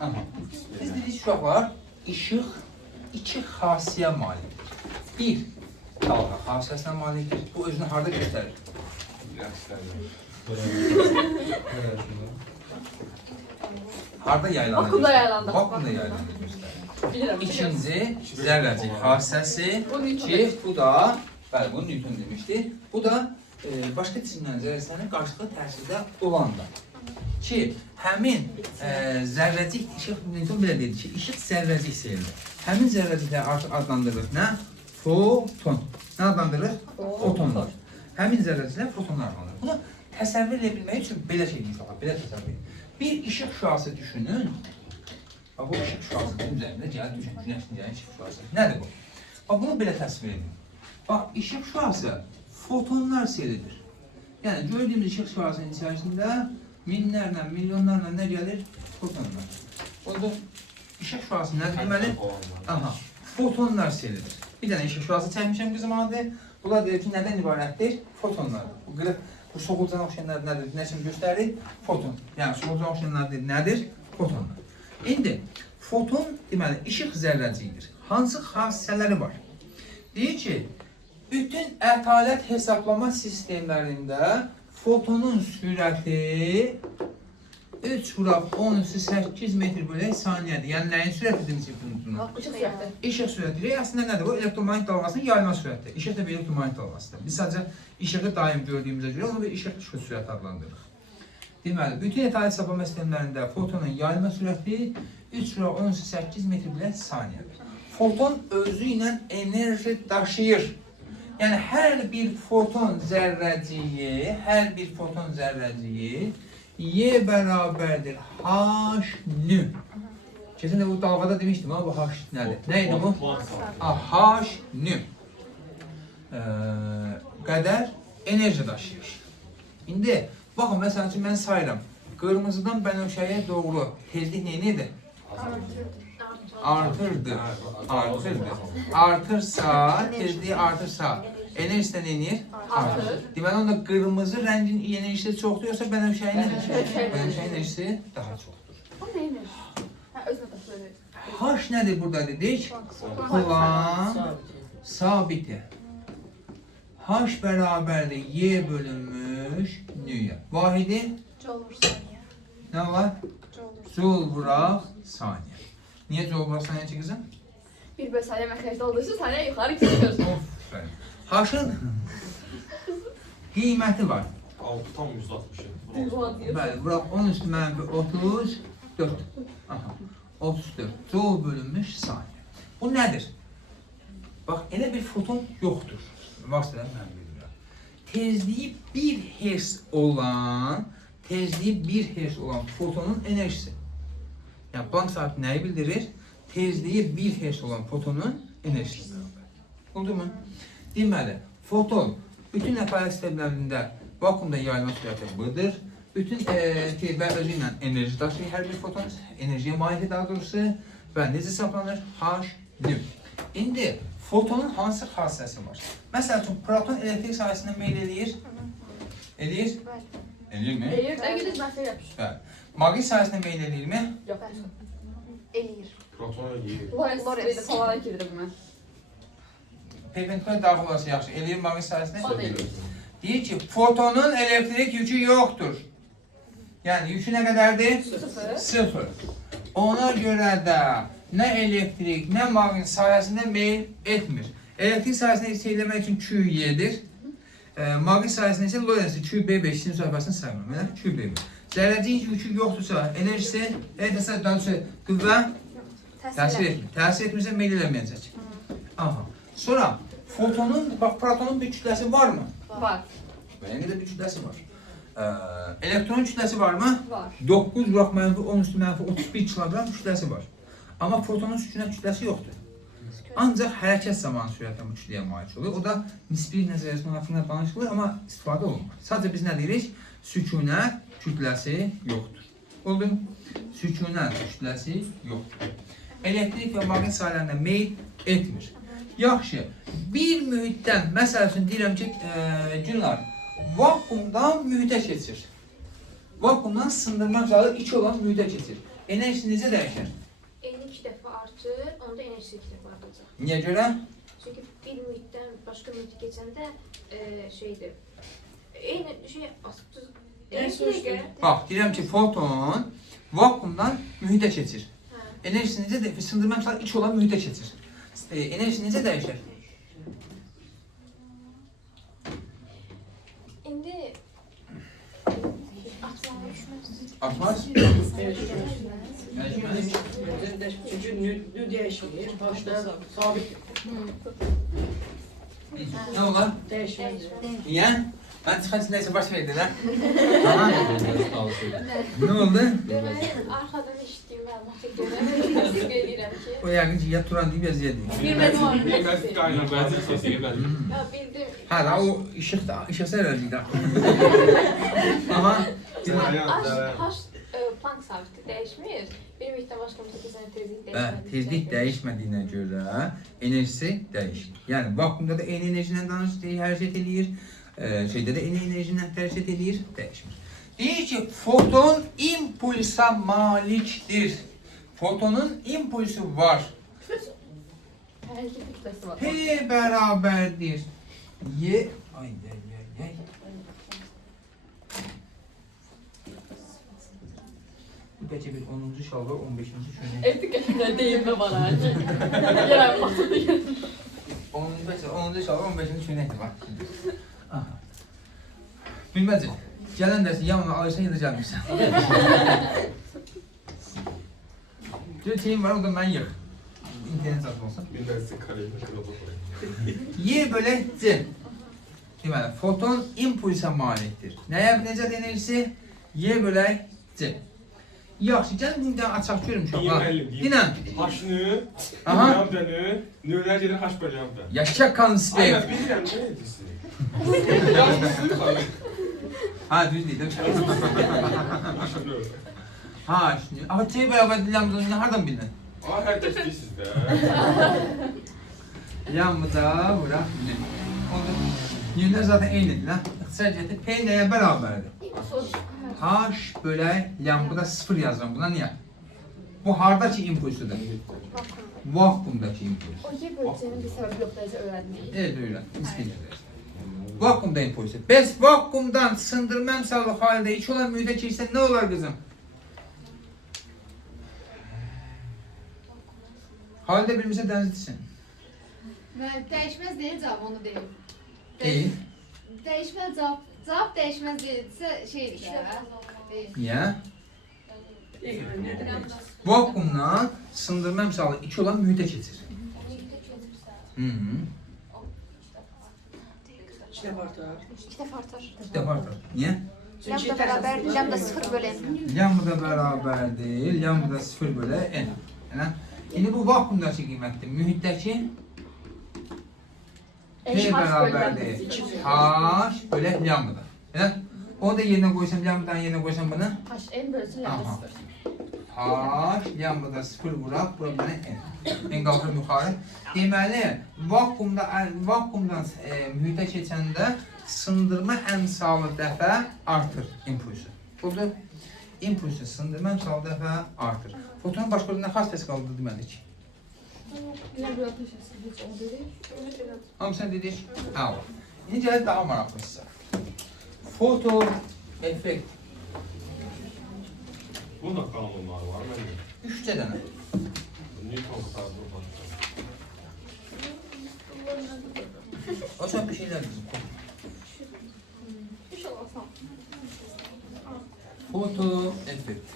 Aha. Biz dedik uşaqlar, işıq iki xasiyə malikdir. Bir, dalğa xasiyəsinə malikdir. Bu özünü harada göstərir? Harada yaylanır? Vakuumda yaylanır. Vakuumda yaylanır göstərir. Bilirəm. İkinci, zərrəcik xasiyəsi ki, bu da, bəli, bunu Newton demişdi. Bu da başqa cisimlərin zərrəçilərin qarşılıqlı təsirdə olanda. Ki, həmin zərrəcik, Newton belə dedi ki, işıq zərrəcik seyirdir. Həmin zərrəciklər artıq adlandırılır. Nə? Foton. Nə adlandırılır? Fotonlar. Həmin zərrəciklər fotonlar adlandırılır. Bunu təsəvvür edə bilmək üçün belə şey deyil, belə təsəvvür edin. Bir işıq şüası düşünün. Bu işıq şüasının üzərində gəlir, düşün, günəşin gələn işıq şüası. Nədir bu? Bunu belə təsvir edin. Bax, işıq şüası fotonlar seridir. Yəni, gördüyümüz işıq şüasının içərisində minlərlə, milyonlarla nə gəlir? Fotonlar. Burada işıq şüası nədir deməli? Aha, fotonlar seridir. Bir dənə işıq şüası çəkmişəm qızım adı. Bunlar deyir ki, nədən ibarətdir? Fotonlardır. Bu soğulcan oxşayanlar nədir? Nə üçün göstərir? Foton. Yəni, soğulcan oxşayanlar nədir? Fotonlar. İndi, foton deməli, işıq zərrəciyidir. Hansı xassələri var? Deyir ki, bütün ətalət hesablama sistemlərində fotonun sürəti 3,13 metr bölək saniyədir. Yəni, nəyin sürətidir? İşıq sürəti. İşıq sürətidir. Əslində nədir bu? Elektromagnet dalğasının yayılma sürətidir. İşıq da bir elektromagnet dalğasıdır. Biz sadəcə işığı daim gördüyümüzə görə onu bir işıq sürəti adlandırırıq. Deməli, bütün ətalət hesablama sistemlərində fotonun yayılma sürəti 3,18 metr bölək saniyədir. Foton özü ilə enerji daşıyır. Yəni, hər bir foton zərrəciyi Y bərabərdir H-nü. Keçən də bu dalğada demişdim, bu H nədir? Nə idi bu? H-nü qədər enerji daşıyır. İndi, baxın, məsələn üçün mən sayıram. Qırmızıdan bənövşəyə doğru tezlik neyinidir? Artırdı. Artırsa, tezliyi artırsa, enerjisi də neyinir? Artır. Deməli, onda qırmızı rəngin enerjisi çoxdur, yoxsa bənövşəyin enerjisi daha çoxdur. Bu nə enerji? Özünə daşıyır. H nədir burada dedik? Plan sabiti. H bərabərdir Y bölünmüş nüyə. Vahidi? Joule vur saniye. Nə var? Joule vur. Joule vuraq saniyə. Niyə joule vuraq saniyə ki, qızım? Bir bölü saniyə məxrəcdə olduğu üçün saniyə yuxarı keçir. Aferin. H-ın qiyməti var. 6,160. Bəli, vuraq 10 üstü mənfi 34. Aha, 34. Joule bölünmüş saniyə. Bu nədir? Bax, elə bir foton yoxdur. Vasitədən mən bilmirəm. Tezliyi 1 Hz olan fotonun enerjisi. Yəni, Planck sabiti nəyi bildirir? Tezliyi 1 Hz olan fotonun enerjisi bərabər. Oldu mu? Deməli, foton bütün ətalət sistemlərində vakuumda yayılma sürəti budur. Bütün özü ilə enerji daşıyır hər bir foton, enerjiyə malikdir daha doğrusu və necə hesablanır? H-nü. İndi fotonun hansı xassəsi var? Məsəl üçün, proton elektrik sahəsində meyl eləyir? Eləyir? Eləyirmi? Eləyir, əgədiz məsələ yapış. Bəli. Maqnit sahəsində meyl eləyirmi? Yox. Eləyir. Proton eləyir. Lorentz falan girdi bu mən. Perpendicular daxil olası yaxşı. Eləyir maqnit sahəsində? O da eləyir. Deyir ki, fotonun elektrik yükü yoxdur. Yəni, yükü nə qədərdir? Sıfır. Ona görə də nə elektrik, nə maqnit sahəsində meyl etmir. Elektrik sahəsində istəyirləmək üçün QY-dir. Maqnit sahəsində isə Lorentz QB5 sinus alfasını saymıram. QB5. Zərrəciyin yükü yoxdursa, enerjisi, qüvvə təsir etmir. Təsir etmirsə meyl eləməyəcək. Aha. Sonra, fotonun, bax, protonun bir kütləsi varmı? Var. Belə qədər bir kütləsi var. Elektronun kütləsi varmı? Var. 9 vuraq mənfi 10 üstü mənfi 31 kilogram kütləsi var. Amma protonun kütləsi yoxdur. Ancaq hərəkət zamanı sürətlə bu kütləyə malik olur. O da nisbi nəzəriyyəsinin haqqında danışılır, amma istifadə olunmur. Sadəcə biz nə deyirik? Sükunət kütləsi yoxdur. Oldu mu? Sükunət kütləsi yoxdur. Elektrik və maqnit sahələrində meyl etmir. Yaxşı, bir mühitdən, məsəl üçün deyirəm ki, Günlar, vakuumdan mühitə keçir. Vakuumdan sındırma zalı 2 olan mühitə keçir. Enerjisi necə dəyişir? Eni 2 dəfə artır, onda enerjisi 2 dəfə artacaq. Niyə görə? Çünki bir mühitdən başqa mühitə keçəndə şeydir. Eyni şey enerji. Bax, deyirəm ki, foton vakuumdan mühitə keçir. Hə. Enerjisi necə dəyişir? Sındırma məsələ iç olan mühitə keçir. Enerjisi necə dəyişir? İndi Atmaz. Çünkü nü değişmir. Başta sabit Nə olar? değişmez. Niyə? Mən çıxan nəsə baş verdi, hə? Tamam. Nə oldu? deməli arxadan eşitdiyim məlumata görə təsdiq edirəm ki, O yəqin ki, ya Turan deyib, ya Ziya deyib. Bilmədim onu. ya bildim. Hə, da o işıq da, işıqsız ələcəkdə. Aha. Planck sabiti dəyişmir. Bir mühitdən başqa mühitə keçəndə tezlik Hə, dəyişmir. tezlik dəyişmədiyinə görə enerjisi dəyişir. Yəni vakuumda da eyni enerji ilə hərəkət eləyir. Şeydə də eyni enerji ilə hərəkət eləyir, dəyişmir. Deyir ki, foton impulsa malikdir. Fotonun impulsu var. Hərəkət kütləsi var. P bərabərdir. Y ay. Bu bəlkə bir 10-cu şalvar, 15-ci şöyle. Etiketində deyilmə var ha. Yerə baxdı gəlir. 10-cu şalvar, 15-ci şöyle var. Aha. Bilməcə, gələn dərsin yanına alırsan ya da gəlmirsən. Bir şeyim var, o da mən yığ. İnternet satın olsun. Bilmezsin kareyi koyalım. Y bölü C. Deməli, foton impulsa malikdir. Nəyə necə enerjisi? Y bölü C. Yaxşı, gəlin bundan açaq görüm uşaqlar. Dinən. Haşnı, Aha. lambdanı, nöler gelir haş böyle lambda. Yaşa konspekt. Aynen bilirəm ne edirsin? Yazmışsın. Ha, düz dedim. Haşnı. Ha, şimdi. Ama C beraber lambdanı hardan bildin? Aa her testiz de. Lambda, bura. Yönler zaten eynidir ha. İxtisar cəhətdə P nəyə bərabərdir? H bölü lambda 0 yazıram. Buna niyə? Bu hardakı impulsudur? Vakuumdakı impuls. O yer bölgənin bir səbəbi yoxdur, necə öyrənmək. Evet öyle. İskender. Vakuumda impulsu. Bəs vakuumdan sındırma əmsalı halinde iç olan mühitə keçsə nə olar qızım? Halde bilmirsə dənizlisin. Değişmez değil cevap onu değil. Deyil. Değişmez cevap. Cevap değişmez değilse şeydir ya. Değil. Niyə? Vakuumdan sındırma əmsalı iç olan mühitə keçir. Hı-hı. İşte vardır. İki defa artar. İşte vardır. Niyə? Lambda beraber lambda 0 bölü n. Lambda bərabərdir. Lambda 0 bölü n. Yəni, indi bu vakuumdakı qiymətdir. Mühitdəki P bərabərdir. H bölü lambda. Yəni, onu da yerinə qoysam, lambdanın yerinə qoysam bunu. HN bölgəsi lambda Aha. 0. H lambda 0 vuraq, bura mənə n. N qalxır yuxarı. Deməli, vakuumdan mühitə keçəndə sındırma əmsalı dəfə artır impulsu. Burada impulsu sındırma əmsalı dəfə artır. Fotonun başqa nə xassəsi qaldı demədik? Lambda təşəkkür heç onu dedik. Hamısını dedik? Hə, o. İndi gələk daha maraqlısı. Foto effekt. Bunda kanunlar var mı? 3 dənə. Newton kısaltma var. O zaman bir şeyler bizim. İnşallah sağ ol. Foto effekt.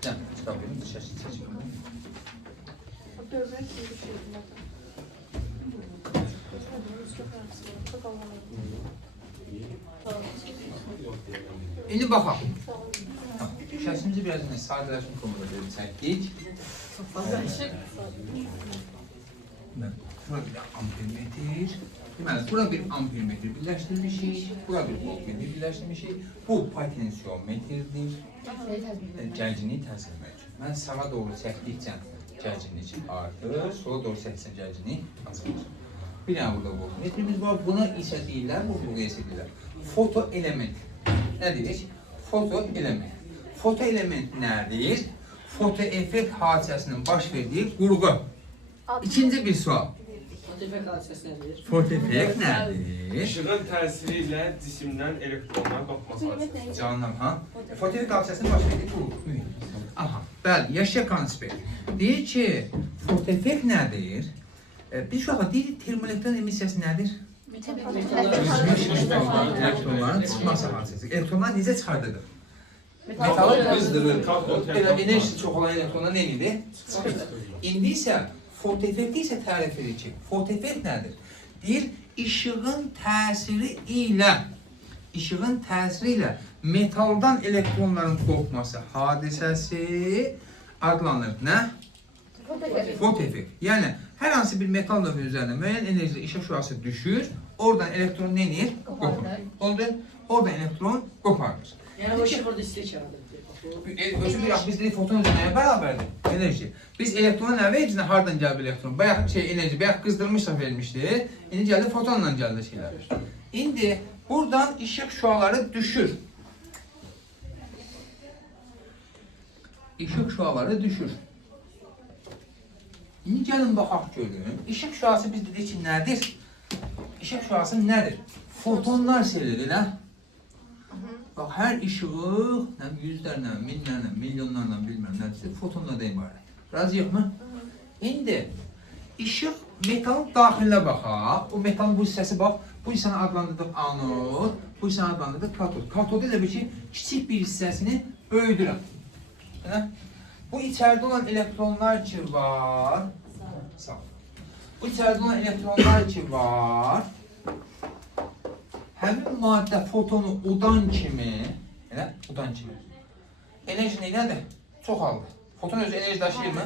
Tamam, çıkarıyorum dışarı seçiyorum. İndi baxaq. Şəklimizi biraz sadələşmiş formada çəkdik. Bura bir ampermetr. Deməli, bura bir ampermetr birləşdirmişik. Bura bir voltmetr birləşdirmişik. Bu potensiyometrdir. Gərginliyi təsvir etmək üçün. Mən sağa doğru çəkdikcə gərginlik artır, sola doğru çəkdikcə gərginlik azalır. Bir dənə burada voltmetrimiz var. Buna isə deyirlər, bu buraya isə deyirlər. foto element. Nə deyirik? Foto element. Foto element nədir? Foto effekt hadisəsinin baş verdiyi qurğu. İkinci bir sual. Fotoeffekt hadisəsi nədir? Foto effekt nədir? İşığın təsiri ilə cisimdən elektronların qopması hadisəsi. Canım ha? Foto effekt hadisəsinin baş verdiyi qurğu. Aha, bəli, yaşa konspekt. Deyir ki, foto effekt nədir? Bir şu anda deyirik termoelektron emissiyası nədir? Elektronların çıxması hadisəsi. Elektronlar necə çıxardılır? Metalı qızdırır. Enerjisi çox olan elektronlar nə edir? İndi isə foto effekti isə tərif edir ki, foto effekt nədir? Deyir, işığın təsiri ilə metaldan elektronların qopması hadisəsi adlanır. Nə? Foto effekt. Yəni, hər hansı bir metal növü üzərində müəyyən enerjili işıq şüası düşür, oradan elektron nə edir? Qopur. Oradan elektron qopardır. Yəni o işıq orada istilik yaradır. Özü bir biz dedik foton özü nəyə bərabərdir? Enerji. Biz elektrona nə vericinə hardan gəlir elektron? Bayaq enerji, bayaq qızdırmışsa vermişdi. İndi gəldi fotonla gəldi şeylər. İndi buradan işıq şüaları düşür. İşıq şüaları düşür. İndi gəlin baxaq görün. İşıq şüası biz dedik ki nədir? İşıq şüası nədir? Fotonlar şeydir, elə? Bax, hər işıq, yüzlərlə, minlərlə, milyonlarla, bilməm nədirsə, fotonlardan ibarət. Razıyıq mı? İndi, işıq metalın daxilinə baxaq. O metalın bu hissəsi bax, bu hissəni adlandırdıq anod, bu hissəni adlandırdıq katod. Katodu elə bir ki, kiçik bir hissəsini böyüdürəm. Bu içəridə olan elektronlar ki var, bu içəridə olan elektronlar ki var, həmin maddə fotonu udan kimi, enerji neylədir? Çoxaldı. Foton özü enerji daşıyır mı?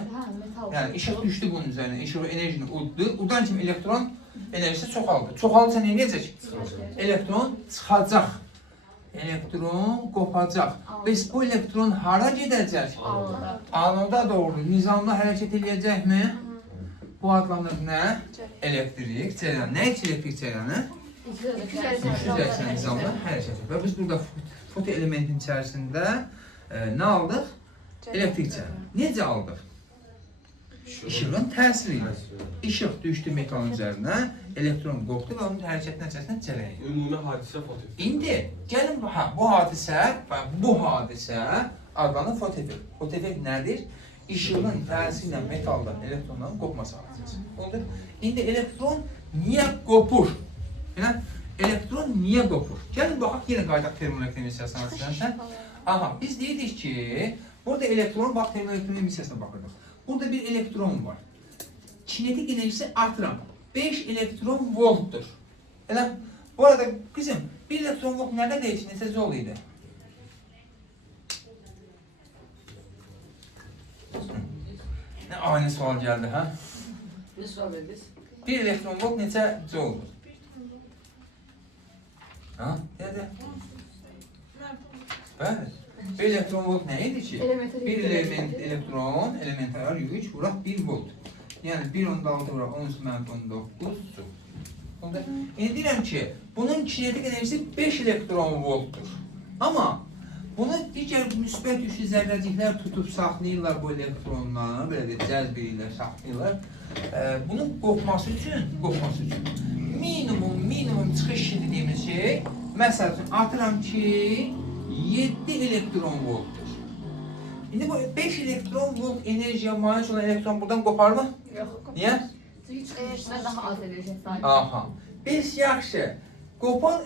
Yəni, işıq düşdü bunun üzərine, işıq enerjini uddu, udan kimi elektron enerjisi çoxaldı. Çoxaldısa nə edəcək? Elektron çıxacaq. Elektron qopacaq. Bəs bu elektron hara gedəcək? Anoda doğru, nizamda hərəkət edəcəkmi? Bu adlanır nə? Elektrik cəryanı. Nə üçün elektrik cəryanı? Güclü cəryanı nizamda hərəkət edir. Və biz burada foto elementin içərisində nə aldıq? Elektrik cəryanı. Necə aldıq? İşığın təsiri ilə. İşıq düşdü metalın üzərinə, elektron qopdu və onun hərəkətin nəticəsində cərəyan edir. Ümumi hadisə fotoeffekt. İndi gəlin bu hadisə adlanır foto effekt. Foto effekt nədir? İşığın təsiri ilə metaldan elektronların qopması hadisəsi. Oldu. İndi elektron niyə qopur? Elektron niyə qopur? Gəlin baxaq yenə qayıdaq termoelektron emissiyasına hadisəsinə. Aha, biz deyirik ki, burada elektron, bax termoelektron emissiyasına baxırdıq. Burada bir elektron var. Kinetik enerjisi artıran 5 elektron voltdur. Elə bu arada kızım, bir elektron volt nə qədər için neçə joule idi? Nə ani sual gəldi, hə? Ne sual verdiniz? Bir elektron volt neçə jouledur? Ha? Nədir? Bəli. Bir elektron volt nə idi ki? Bir element elektron, elementar yük, vuraq 1 volt. Yəni 1.6 vuraq 10⁻19 oldu. İndi deyirəm ki, bunun kinetik enerjisi 5 elektron voltdur. Amma bunu digər müsbət yüklü zərrəciklər tutub saxlayırlar bu elektronları, belə deyək, cəzb edirlər, saxlayırlar. Bunun qopması üçün minimum çıxış dediyimiz şey, məsəl üçün atıram ki, 7 elektron voltdur. İndi bu 5 elektron volt enerjiyə malik olan elektron buradan qopar mı? Yox. Niyə? Çünki daha az enerji sahib. Aha. 5 yaxşı. Qopar,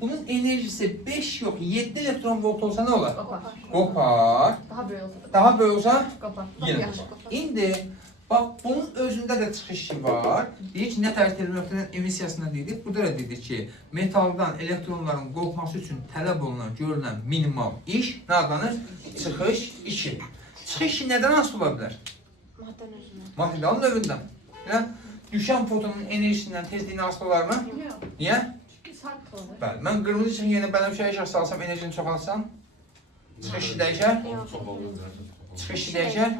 bunun enerjisi 5 yox, 7 elektron volt olsa nə olar? Qopar. Qopar. Daha böyük olsa. Daha böyük olsa? Qopar. Yenə qopar. İndi, bax, bunun özündə də çıxışı var. Deyik ki, nə tərz termoelektron emissiyasına dedik. Burada da dedik ki, metaldan elektronların qopması üçün tələb olunan, görülən minimal iş nə adlanır? Çıxış işi. Çıxış işi nədən asılı ola bilər? Materialın növündən. Düşən fotonun enerjisindən tezliyini asılı olar mı? Niyə? Bəli, mən qırmızı üçün yenə bənövşəyə işıq salsam, enerjini çoxalsam, çıxış işi dəyişər? Çıxış işi dəyişər?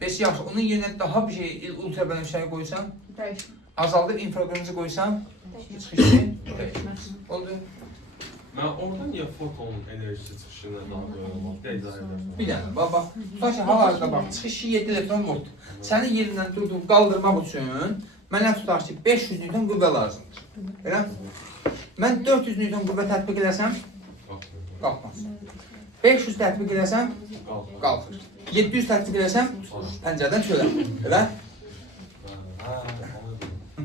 Bəs yaxşı, onun yerinə daha bir şey, ultra bənövşəyi qoysam, azaldıb infraqırmızı qoysam, çıxış işi dəyişmez. Oldu. Ben orada niye foton enerjisi çıxışına daha böyle olmaz? Izah edersin. Bir dənə, bax. Tutaq ki, hal-hazırda bax, çıxışı 7 elektron volt. Səni yerindən durdurup qaldırmaq üçün mənə tutaq ki, 500 Newton qüvvə lazımdır. Elə? Mən 400 Newton qüvvə tətbiq eləsəm, qalxmaz. 500 tətbiq eləsəm, qalxır. 700 tətbiq eləsəm, pəncərədən çölə. Elə?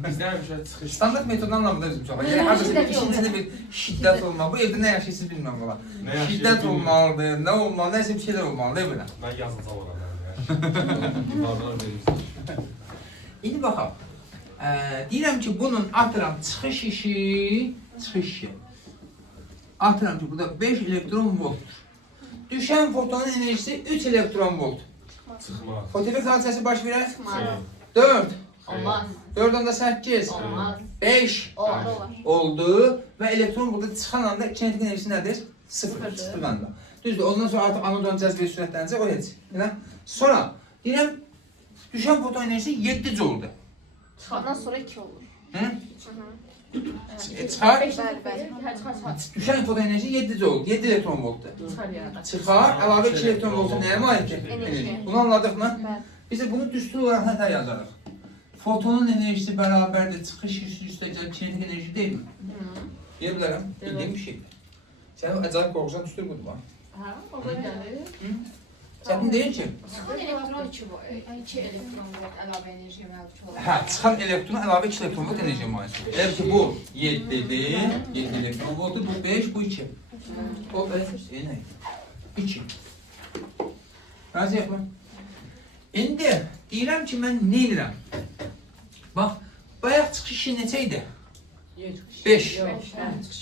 Bizdə həmişə çıxış. Standart metoddan anlamda özüm çox. Yəni, hardasa işin içində bir şiddət olmalı. Bu evdə nə yaşayırsınız bilmirəm qala. Şiddət olmalıdır, nə olmalı, nəsə bir şeylər olmalı, değil mi? Mən yazılacam ona. Divarlar verirsin. İndi baxaq. Deyirəm ki, bunun atıram çıxış işi. Atıram ki, burada 5 elektron voltdur. Düşən fotonun enerjisi 3 elektron volt. Çıxmaz. Fotoefekt hadisəsi baş verər? Çıkmaz. 4. Olmaz. 4 onda 8. Olmaz. 5 Olur. oldu və elektron burada çıxan anda kinetik enerjisi nədir? 0. Çıxdığı anda. Düzdür, ondan sonra artıq anodon cəzbə sürətlənəcək, o heç. Elə? Sonra, deyirəm, düşən foton enerjisi 7 joule-dur. Çıxandan sonra 2 olur. Hı? Çıxar. Çıkar. Düşən foton enerjisi 7 joule, 7 elektron voltdur. Çıkar yani. Çıxar, əlavə 2 elektron voltu nəyə malikdir? Enerji. Bunu anladıq mı? Bəli. Biz də bunu düstur olaraq nətər yazarıq? Fotonun enerjisi bərabərdir, çıxış üstəcə kinetik enerji deyilmi? Deyə bilərəm, bildiyim bir şeydir. Sənin acayip qorxusan düstur budur bax. Ha, orada gelir. Çətin deyil ki. Çıxan elektron 2 elektron volt əlavə enerjiyə malik olur. Hə, çıxan elektron əlavə 2 elektron volt enerjiyə malikdir. Elə ki, bu 7-dir, 7 elektron voltdur, bu 5, bu 2. O, nə? 2. Razıyıq mı? İndi deyirəm ki, mən nə edirəm? Bax, bayaq çıxışı neçə idi? 5.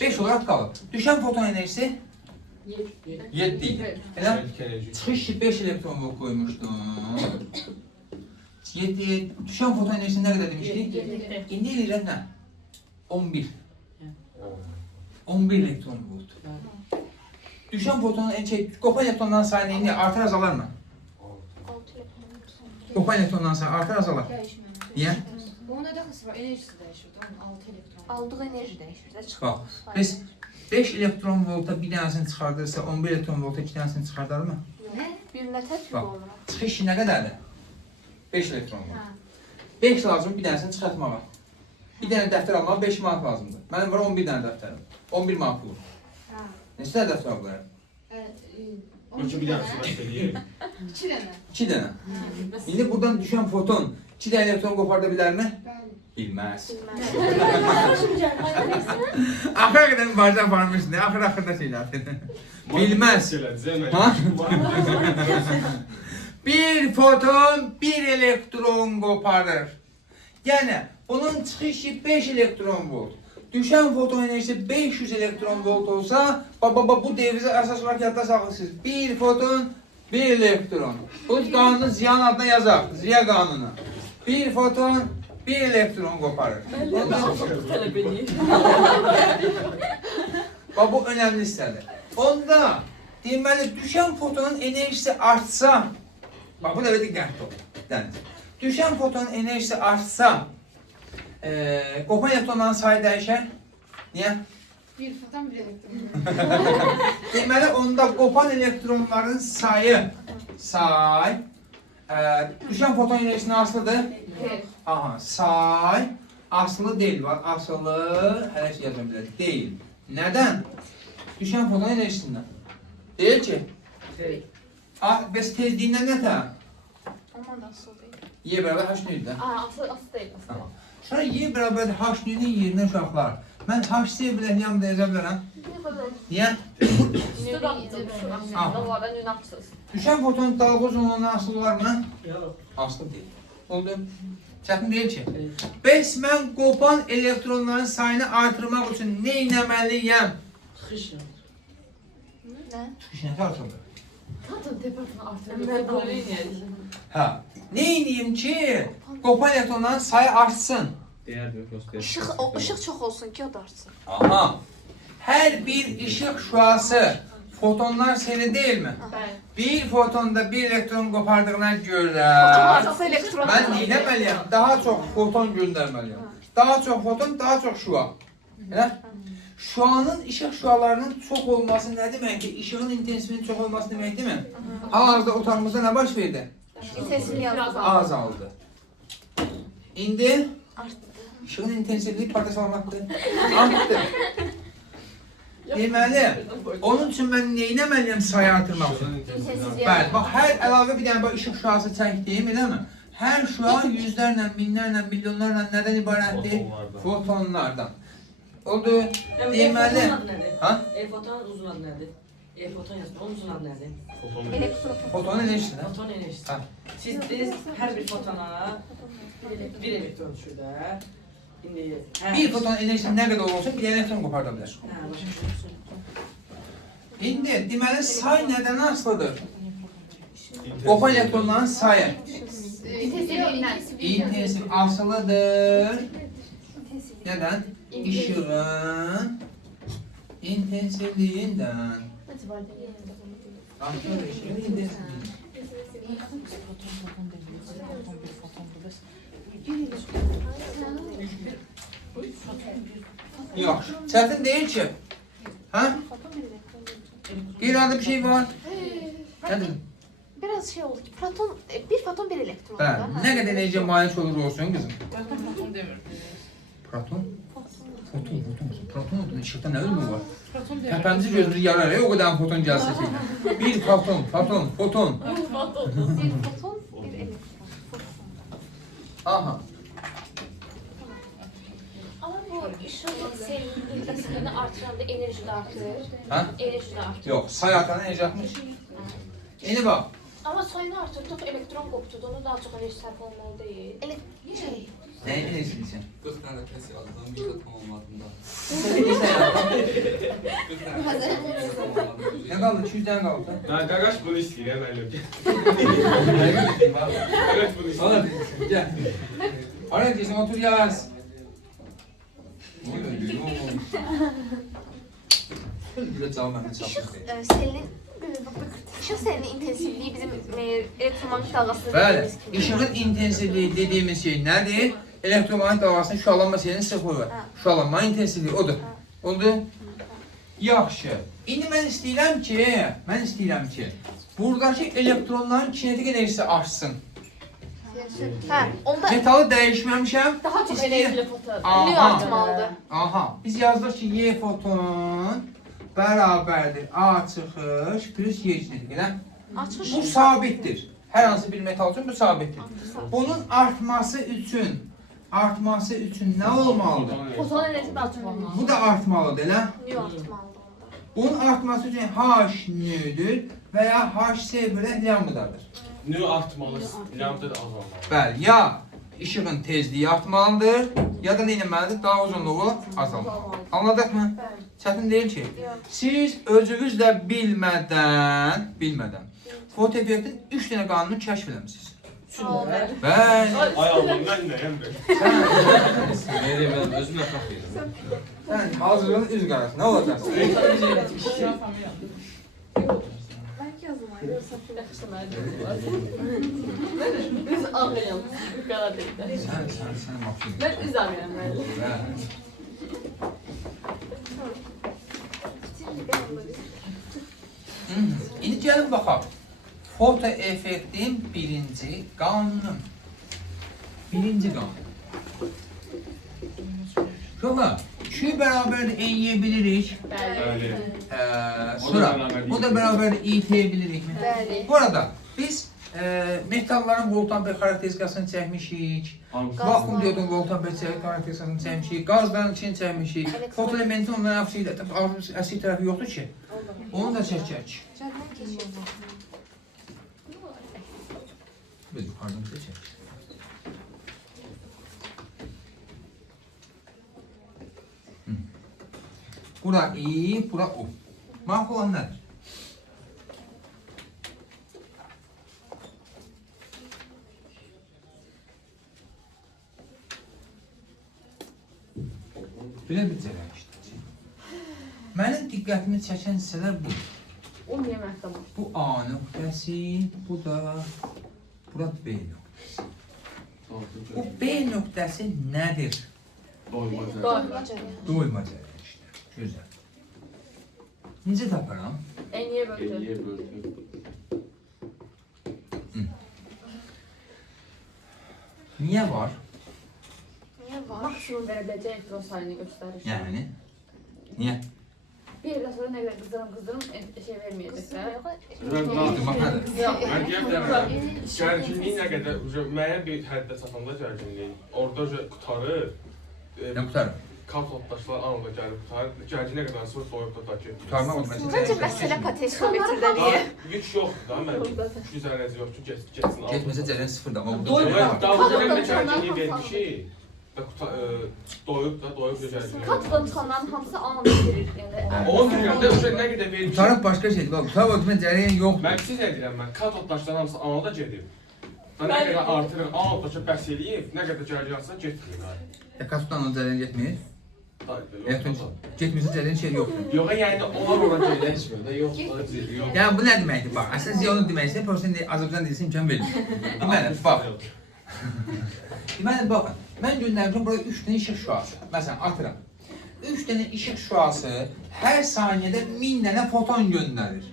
5 olaraq qalıb. Düşən foton enerjisi 7 idi. Elə? Çıxış 5 elektron volt qoymuşdum. 7, düşən foton enerjisi nə qədər demişdik? İndi eləyirəm nə? 11. 11 elektron volt. Düşən fotonun qopan elektronların sayını indi artır azalar mı? 6 elektron. Qopan elektronların sayı artır azalar. Dəyişməyəcək. Niyə? Bunun da dəxlisi var, enerjisi dəyişir. Onun 6 elektron. Aldığı enerji dəyişir də çıxır. Bax, biz 5 elektron volta bir dənəsini çıxardırsa, 11 elektron volta 2 dənəsini çıxardar mı? Nə? Birinə tətbiq Bax. olur. Çıxış nə qədərdir? 5 elektron volt. 5 lazım bir dənəsini çıxartmağa. Bir dənə dəftər almağa 5 manat lazımdır. Mənim var 11 dənə dəftərim. 11 manat pulum. Hə. Neçə dənə dəftər alıb? Önce bir dənə sürət eləyir. 2 dənə. 2 dənə. İndi buradan düşən foton 2 dənə elektron qoparda bilərmi? Bəli. Bilməz. Bilməz. Axıra qədər mübarizə aparmışsın. Axırda şeylər. Bilməz. Ha? Bir foton 1 elektron qoparır. Yəni bunun çıxışı 5 elektron volt. Düşən foton enerjisi 500 elektron volt olsa, bu devizi əsas olaraq yadda saxlasınız. 1 foton 1 elektron. Bu qanunu ziyan adına yazaq. Ziya qanunu. 1 foton 1 elektron qoparır. Talep edeyim. Bu önəmli hissədir. Onda deməli düşən fotonun enerjisi artsa, bax bu da diqqətli olun. Düşən fotonun enerjisi artsa, qopan elektronların sayı dəyişər. Niyə? 1 foton 1 elektron. Deməli onda qopan elektronların sayı düşən foton enerjisindən asılıdır. Aha, say asılı deyil, var asılı hələ şey yazım bilər, deyil. Nədən? Düşən foton enerjisindən. Deyil ki. Bəs tezliyindən nətə? Aman da asıl deyil. Y bərabər H nöydür də. Asıl değil. Tamam. Sonra Y bərabər H nöydün yerinə uşaqlar. Mən H bilən yanımda yaza bilərəm. Niyə? Düşən foton dalga uzunluğuna asılı var mı? Yox. Asılı deyil. Oldu. Çətin deyil ki. Bəs mən qopan elektronların sayını artırmaq üçün nə etməliyəm? Çıxış yox. Nə? Çıxış nə artırılır? Zaten tepesini artırıyor. Hə. Nə edeyim ki, qopan elektronların sayı artsın? İşıq çox olsun ki, o da artsın. Aha. Hər bir işıq şüası fotonlar seri deyilmi? Bir fotonda bir elektron qopardığına görə Artısı elektron. mən neyləməliyəm? Daha çox foton göndərməliyəm. Daha çox foton, daha çox şüa. Elə? şüanın, işıq şüalarının çox olması nə deməkdir? İşığın intensivinin çox olması deməkdir mi? Hal-hazırda otağımızda nə baş verdi? İntensivliyi Azaldı. İndi işığın intensivliyi parça salmatdır. Artdı. Deməli, onun üçün mən nə etməliyəm sayı artırmaq üçün? Bəli, bax, hər əlavə bir dənə bax, işıq şüası çəkdiyim, eləmi? Hər şüa yüzlərlə, minlərlə, milyonlarla nədən ibarətdir? Fotonlardan. Oldu. Deməli, ha? E-fotonun uzun adı nədir? E-foton yazma, onun uzun adı nədir? Fotonun enerjisi də. Foton enerjisi. Ha. Siz hər bir fotona bir elektron düşür də. İndi Bir foton enerjisi nə qədər olsun, bir elektron qoparda bilər. Hə, başa. İndi, deməli, say nədən asılıdır? Qopan elektronların sayı. İntensivliyindən. İntensiv asılıdır. Nədən? İşığın intensivliyindən. Artır işığın intensivliyindən. Yaxşı. Çətin deyil ki. Hə? Qeyri-adi bir şey var. Nədir? Biraz şey oldu ki, bir foton bir elektron. Bəli. Nə qədər enerjiyə malik olur olsun qızım? Proton demir. Proton? Foton. Proton işıqda nə ölümü var? Proton demir. Təpəmizi gözümüzü yarar ya, o qədər foton gəlsə şeylə. Bir foton. Bir foton, bir elektron. Aha. Ama bu ışığın selinin intensivliğini artıranda enerji de artır. Ha? Enerji de artır. Yox, say artan enerji artmış. İndi bax. Ama sayını artırdık, elektron koptu. Onu daha çok enerji sərf olmalı değil. Şey, Nəyin enerjisi? 40 tane test yazdım, bir de tamamladığımda. Nə qaldı? 200 dənə qaldı. Ben Gagaş bunu istiyor, ben yok. Gel. Gagaş bunu istiyor. Ana gel. Ara desin otur yaz. Bir de cevap bende çalışıyor. ışık selinin intensivliği bizim elektromanyetik dalgasında Bəli, dediğimiz gibi. işığın intensivliyi dediğimiz şey nədir? Elektromanyetik dalgasının şüalanma şeyinin sıfırı var. Şüalanma intensivliyi odur. Oldu? Yaxşı. İndi mən istəyirəm ki, buradakı elektronların kinetik enerjisi artsın. Ha, onda Metalı dəyişməmişəm. daha çok İstəyirəm. enerjili foton. Aha. Nü artmalıdır. Aha, biz yazdıq ki, Y foton bərabərdir A çıxış plus Y kinetik, elə? Açmış. Bu sabitdir. Hər hansı bir metal üçün bu sabitdir. Bunun artması üçün nə olmalıdır? Foton enerjisi daha çok olmalı. Bu da artmalıdır, elə? Nü artmalıdır onda. Bunun artması üçün H nüdür və ya HC bölək lambdadır. Nü artmalı, lambda da azalmalı. Bəli, ya işığın tezliyi artmalıdır, ya da nə etməlidir? Daha uzunluğu azalmalı. Anladıq mı? Çətin deyil ki. Siz özünüz də bilmədən fotoeffektin 3 dənə qanunu kəşf eləmisiniz. Şunlar. Bəli. Ay Allah, ben de hem de. Sən Özümle kalkıyorum. Sən hazırlığın üz qarası, nə olacaqsın? Biz ağlayalım. Bu kadar değil de. Sən maksimum. Ben üz ağlayalım böyle. Bəli. İndi gəlin baxaq. Foto effektin birinci qanunu. Birinci qanun. Şoka, Q bərabərdir N'yə bilirik. Öyle. Sonra, bu da bərabərdir İT'yə bilirikmi? Bəli. Bu arada biz metalların voltampер xarakteristikasını çəkmişik. Vakuum diyodun voltampер xarakteristikasını çəkmişik. Qazların içini çəkmişik. Fotoelementin onların əsil tərəfi yoxdur ki. Onu da çəkək. Biz yuxarıdan seçək. Bura I, bura U. Mark olan nədir? Belə bir cərəmişdir. Mənim diqqətimi çəkən hissələr bu. O niye məhdəm? Bu A nöqtəsi, bu da bura B nöqtəsi. Bu B nöqtəsi nədir? Doymacı. Doymacı. Doyma cərəmişdir. Gözəl. Necə taparam? Eniye böldü. Eliye böldü. Niyə var? Niyə var? Maksimum verebileceği elektron sayını gösterir. Yəni? Niyə? Bir yıldan sonra ne kadar kızdırım şey vermeyecekler. Qızdırmaq nədir? Ben diye bilemem. Gerginliği ne kadar, müəyyən bir həddə çatanda gerginliği, orada qutarır. Nə qutarım? Kart otdaşlar anında gəlib qutarır. Gerginliğe kadar sonra doyub da takip. Qutarmaq olmasın. Məncə məsələ potensiometrdə Yük yoxdur da, mən güc zərəzi yoxdur, getsin. Getməsə cərən sıfırdır, amma burada Doymuyor. cərən var. Davulun bir gerginliği vermişik. Doyub da gerginliği. Katıdan çıxanların hamısı anında girir. Yani, Onun dünyada o şey nə qədər vermişik. Qutarıb başqa şeydir. Bax, qutarıb oturma cərən yoxdur. Məqsəd edirəm mən, kart otdaşların hamısı anında gedib. Və nə qədər artırır, an otdaşa bəs eləyib, nə qədər gərgin atsa getmir. Kasutdan o cərən getmir. Getmirsə cərən şey yoxdur. Yox, yəni onlar ora gələşmir də, yox, yox. Yəni bu nə deməkdir? Bax, əslində siz onu demək istəyir, professional Azərbaycan dilisi imkan verir. Deməli, bax. Deməli, baxın. Mən göndərmişəm burada 3 dənə işıq şüası. Məsələn, atıram. 3 dənə işıq şüası hər saniyədə 1000 dənə foton göndərir.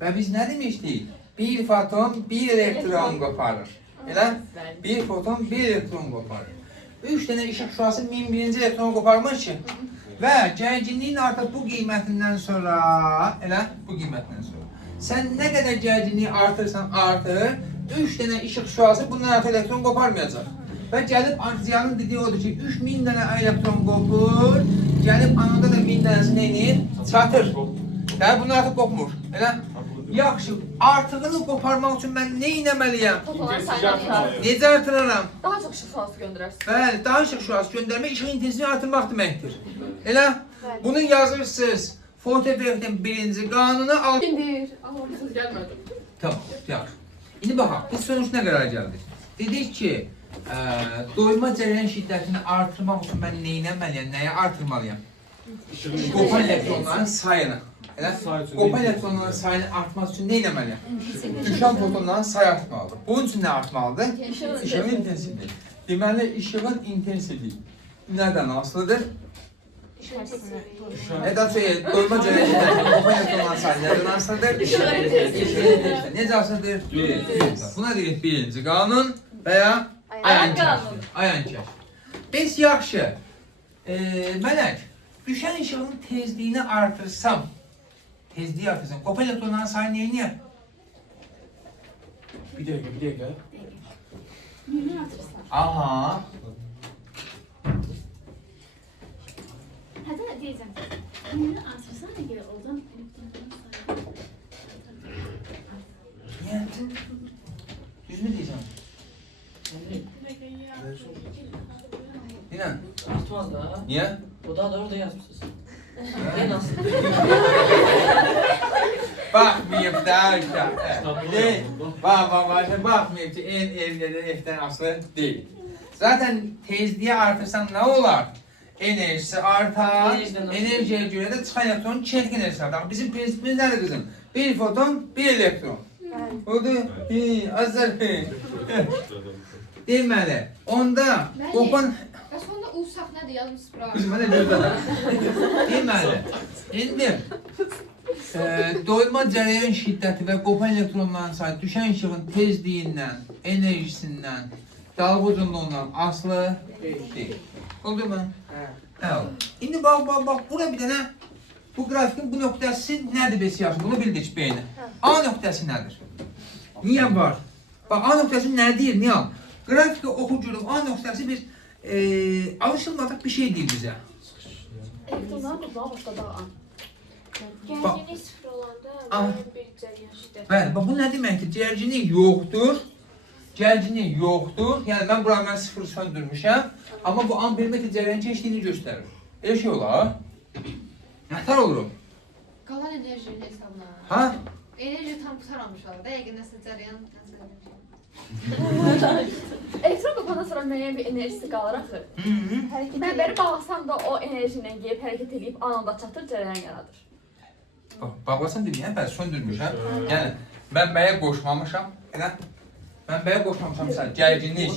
Və biz nə demişdik? Bir foton, bir elektron qoparır. Elə? Bir foton, bir elektron qoparır. 3 dənə işıq şüası 1001-ci elektronu qoparmış ki, və gərginliyin artıq bu qiymətindən sonra, elə bu qiymətindən sonra, sən nə qədər gərginliyi artırsan artır, 3 dənə işıq şüası bundan artıq elektron qoparmayacaq. Və gəlib antiziyanın dediyi odur ki, 3000 dənə elektron qopur, gəlib anında da 1000 dənəsi neyini? Çatır. Yəni bunlar artıq qopmur, elə? Yaxşı, artığını qoparmaq üçün mən nə etməliyəm? fotonların sayını artırır. Necə artıraram? Daha çok ışık sahası gönderersin. Bəli, daha işıq şüası göndərmək işıq intensivini artırmaq deməkdir. Elə? Bunu yazırsınız. Fotoeffektin birinci qanunu al. İndir. Ama ortasız gelmedi. Tamam, yaxşı. İndi baxaq, biz sonuç nə qərar gəldik? Dedik ki, doyma cərəyan şiddətini artırmaq üçün mən nə etməliyəm, nəyə artırmalıyam? Qopan elektronların sayını. Elə? Qopan elektronların sayını artması üçün nə etməliyəm? Düşən fotonların sayı artmalıdır. Bunun üçün nə artmalıdır? İşığın intensivliyi. Deməli, işığın intensivliyi nədən asılıdır? Daha sonra doyma cərəyan şiddətini, qopan elektronların sayı nədən asılıdır? İşığın intensivliyi. Necə asılıdır? Buna deyirik birinci qanun və ya ayan kəşf. Ayan kəşf. Bəs yaxşı, Mələk, düşən işığın tezliyini artırsam, qopan elektronların sayı neyini? Bir dəqiqə. Aha. Hətta deyəcəm. Bunu artırsan da görə oradan elektronların Niyə? Düzünü deyəcəm. Dinən. Artmaz da. Niyə? O da orada yazmışsınız. En az. Baxmayıb da uşaq. Baxmayıb ki, en evlərdə F'dən asılı deyil. Zaten tezliyi artırsan nə olar? Enerjisi artar, enerjiyə görə də çıxan elektronun çelik enerjisi artar. Bizim prinsipimiz nədir qızım? Bir foton, bir elektron. Oldu? Azər. Deməli, onda qopan... Bəs onda usaq nədir yazmışsınız bura? Qızım, mənə gözlə. Deməli, indi doyma cərəyan şiddəti və qopan elektronların sayı düşən işığın tezliyindən, enerjisindən, dalğa uzunluğundan asılı deyil. Oldu mu? Hə. İndi bax, bura bir dənə bu qrafikin bu nöqtəsi nədir bəs yaxşı? Bunu bildik beyni. A nöqtəsi nədir? Niyə var? Bax, A nöqtəsi nə deyir? Niyə? Qrafiki oxu görüm. A nöqtəsi bir alışılmadıq bir şey deyir bizə. Elektronların uzağa başladı an. Gərginlik sıfır olanda bir cəryan şiddəti. Bəli, bax bu nə deməkdir? Gərginlik yoxdur. Gərginlik yoxdur. Yəni mən buranı sıfır söndürmüşəm. Amma bu ampermetr cərəyan keçdiyini göstərir. Elə şey olar. Nətər olur? Qalan enerjinin hesabına. Ha? Enerji tam qurtarmamış olar. Dəqiq nəsə cərəyan Elektron kapandan sonra müəyyən bir enerjisi qalır axı. Mən beri bağlasam da o enerjiylə gəlib hərəkət edib anında çatır, cərəyan yaradır. Bağlasan dedim, bəli söndürmüşəm. Yəni mən bəyə qoşmamışam. Elə Mənbəyə qoşmamışam məsələn, gərginlik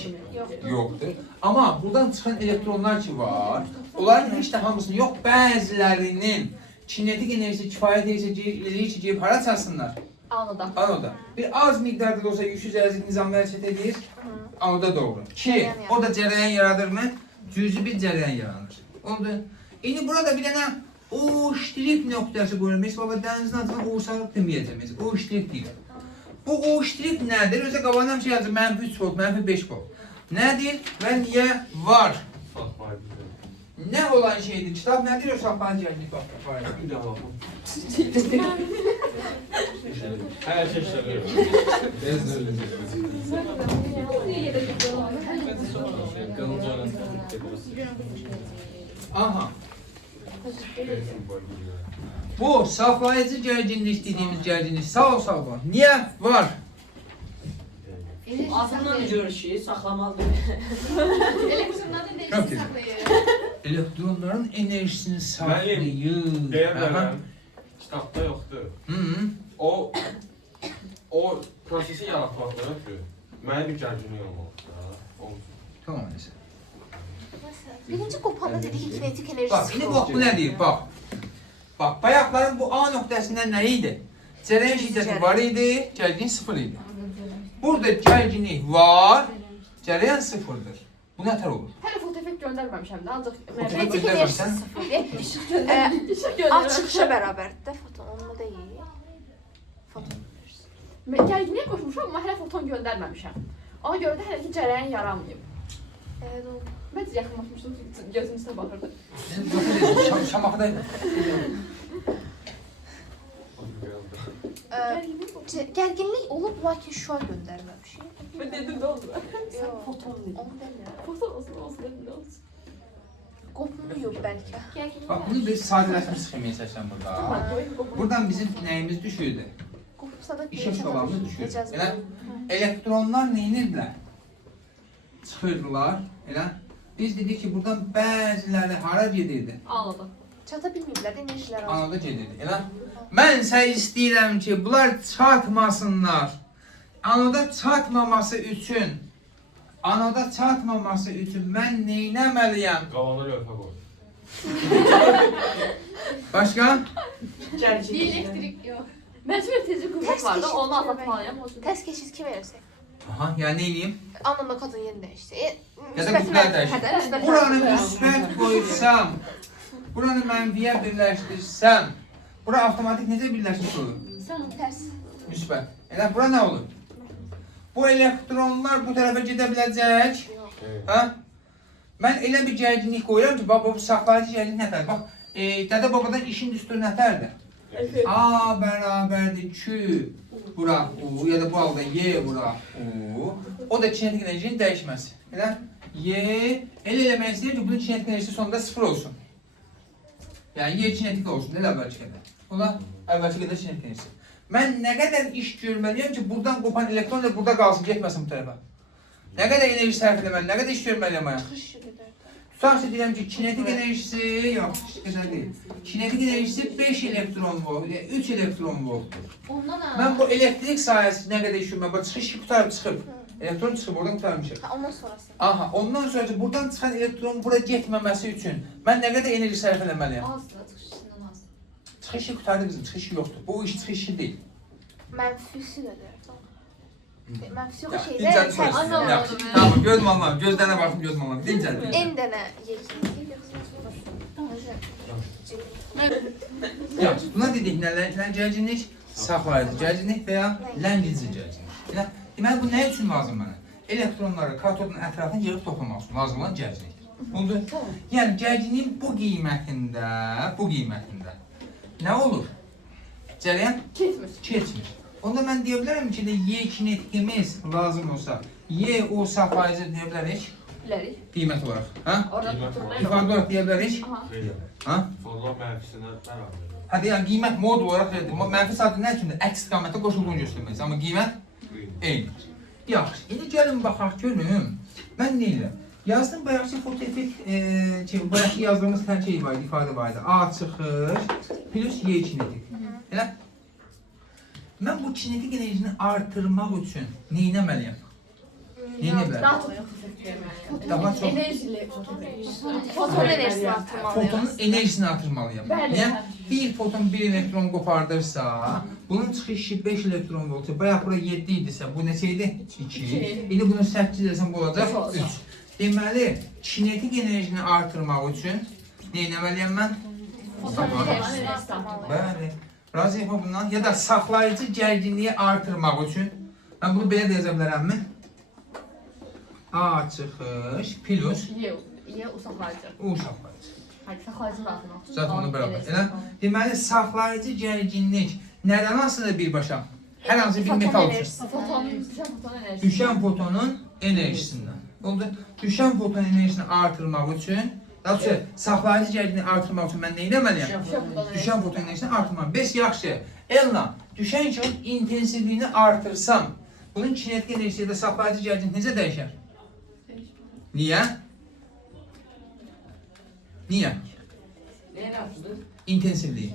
yoxdur. Amma buradan çıxan elektronlar ki var, onların heç də hamısını yox, bəzilərinin kinetik enerjisi kifayət eləyir ki, gedib hara çatsınlar? Anoda. Anoda. Bir az miqdarda da olsa yüksüz əzik nizamlı hərəkət edir, anoda doğru. Ki, o da cərəyan yaradırmı? Cüzi bir cərəyan yaranır. Oldu. İndi burada bir dənə O-ştrik nöqtəsi qoyulmuş. Baba, dənizin adını O-ştrik deməyəcəm. O-ştrik deyil. Bu O-ştrik nədir? Özə qabağından şey yazır, mənfi 3 volt, mənfi 5 volt. Nədir və niyə var? Nə olan şeydir? Kitab nədir o şahbanı cəhətlik var? Bir də baxın. Hər şey işlədir. Aha. Bu saxlayıcı gərginlik dediyimiz gərginlik. Sağ ol, sağ ol. Niyə var? Altından görür ki, saxlamalıdır. Elektronların Çok enerjisi güzel. saxlayır. Elektronların enerjisini saxlayır. Deyə bilərəm, kitabda yoxdur. O prosesi yaratmaqdan ötürü mənə bir gərginlik olmalıdır. Tamam neyse. Birinci kopanda dedi ki kinetik enerjisi Bak, şimdi bu ne deyir? Bak. Bak, bayaqların bu A nöqtəsindən nə idi? Cərəyan şiddəti var idi, gərginlik 0 idi. Burada gərginlik var, cərəyan 0'dır. Bu nətər olur? Hələ fotoeffekt göndərməmişəm də, ancaq Kinetik enerjisi sıfırdır. işıq A göndərmişəm. çıxışa bərabərdir də foton, onunla deyil. Foton. Gərginliyə qoşmuşam, amma hələ foton göndərməmişəm. Ona görə də hələ ki cərəyan yaranmayıb. Mən yaxınlaşmışdım, gözüm üstə baxırdı. Şamaqda... Gərginlik olub, lakin şua göndərməmişik. Ben dedim de oldu. Yox, Foton deyil. onu demirəm. Foton olsun, dedim de olsun. Qopmuyub bəlkə. Bak, bunu bir sadələşmiş sxemiyə çəksən burada. Buradan bizim nəyimiz düşürdü? Qopsa da İşıq şolamız düşür. Necəz Elə elektronlar neynirlər? Çıxırdılar. Elə biz dedik ki, buradan bəziləri hara gedirdi? Anladım. Çata bilməyiblər, enerjilər az. Anoda gedirdi. Elə mən isə istəyirəm ki, bunlar çatmasınlar. Anoda çatmaması üçün mən neynəməliyəm? Qavana lövhə qoy. Başqa? Bir Gərginlik. elektrik yox. Məcbur tezci qüvvət var da, onu azaltmalıyam. Tərs keçid kim verirsə? Aha, yəni neyniyim? Anlamda kadın yerini dəyişdi. Ya da qüvvət dəyişir. Buranı müsbət qoysam, buranı mənfiyə birləşdirsəm, bura avtomatik necə birləşmiş olur? Tərs. Müsbət. Elə bura nə olur? Bu elektronlar bu tərəfə gedə biləcək. Hə? Mən elə bir gərginlik qoyuram ki, bax bu saxlayıcı gərginlik nətər? Bax, Dədə babadan işin düsturu nətərdir? A bərabərdir Q bura U ya da bu halda Y bura U. O da kinetik enerjinin dəyişməsi. Elə elə eləmək istəyir ki, bunun kinetik enerjisi sonunda 0 olsun. Yəni Y kinetik olsun, elə əvvəlki qədər. Ola əvvəlki qədər kinetik enerjisi. Mən nə qədər iş görməliyəm ki, buradan qopan elektron da burada qalsın, getməsin bu tərəfə. Nə qədər enerji sərf eləməliyəm, nə qədər iş görməliyəm ayam. Tutarsa deyirəm ki, kinetik enerjisi, yox, qədər deyil. Kinetik enerjisi 5 elektron volt, 3 elektron voltdur. Mən bu elektrik sayəsi nə qədər iş görməliyəm, çıxış qutarıb çıxıb. Elektron çıxıb, oradan qutarmışıq. Ondan sonrası. Aha, ondan sonra ki, buradan çıxan elektron bura getməməsi üçün mən nə qədər enerji sərf eləməliyəm? Azdır, çıxışından az. Çıxışı qutardı bizim, çıxışı yoxdur. Bu iş çıxışı deyil. Mənfisi nədir? Mənfisi yox şeydə Dincəli söyləsin. Yaxşı. Tamam, gözüm anlamam. Gözlərinə baxım, gözüm anlamam. Dincəli. en dənə yekini. Yaxşı. Buna dedik nə? Gərginlik, saxlayıcı gərginlik və ya ləngici gərginlik. Yəni, deməli, bu nə üçün lazım mənə? Elektronları katodun ətrafına yığıb toplamaq üçün lazım olan gərginlikdir. Oldu? Yəni, gərginliyin bu qiymətində nə olur? Cərəyan keçmir. Onda mən deyə bilərəm ki, Y kinetikimiz lazım olsa, Y o saxlayıcı deyə bilərik? Bilərik. Qiymət olaraq. Hə? Orada tutulmayı İfadə olaraq deyə bilərik? Hə? Fonlar mənfisinə bərabər. Hadi yəni qiymət mod olaraq elədir. Mənfi saatı nə üçündür? Əks istiqamətdə qoşulduğunu göstərməkdir. Amma qiymət eynidir. Yaxşı. İndi gəlin baxaq görüm. Mən nə edirəm? Yazdım bayaqçı fotoeffekt bayaqçı yazdığımız şey var idi, ifadə var idi. A çıxış plus Y kinetik. Elə? Mən bu kinetik enerjini artırmaq üçün nə etməliyəm? Neynə bilər? Daha çox effekt verməliyəm. Daha çox Enerjili Foton enerjisini artırmalıyıq. fotonun enerjisini artırmalıyam. Bəli. Niyə? Bir foton 1 elektron qopardırsa, bunun çıxışı 5 elektron olsa, bayaq bura 7 idisə, bu neçə idi? 2. İndi bunu 8 desəm bu olacaq 3. Deməli, kinetik enerjini artırmaq üçün nə etməliyəm mən? enerjisi artırmalıyam. Bəli. Razıyam bundan. Ya da saxlayıcı gərginliyi artırmaq üçün mən bunu belə də yaza bilərəmmi? A çıxış plus Ye o saxlayıcı. U saxlayıcı. Hayır, saxlayıcı da atmaq üçün. Zaten onu beraber. Elə deməli saxlayıcı gərginlik nədən asılıdır birbaşa? Hər hansı bir metal üçün. Düşən foton enerjisi. Düşən fotonun enerjisindən. Oldu. Düşən foton enerjisini artırmaq üçün, daha doğrusu saxlayıcı gərginliyi artırmaq üçün mən nə etməliyəm? Düşən foton enerjisini artırmaq. Bəs yaxşı. Elna, düşən işığın intensivliyini artırsam, bunun kinetik enerjisi ya da saxlayıcı gərginlik necə dəyişər? Niyə? Niyə? Nəyə yapsınız? İntensivliyi.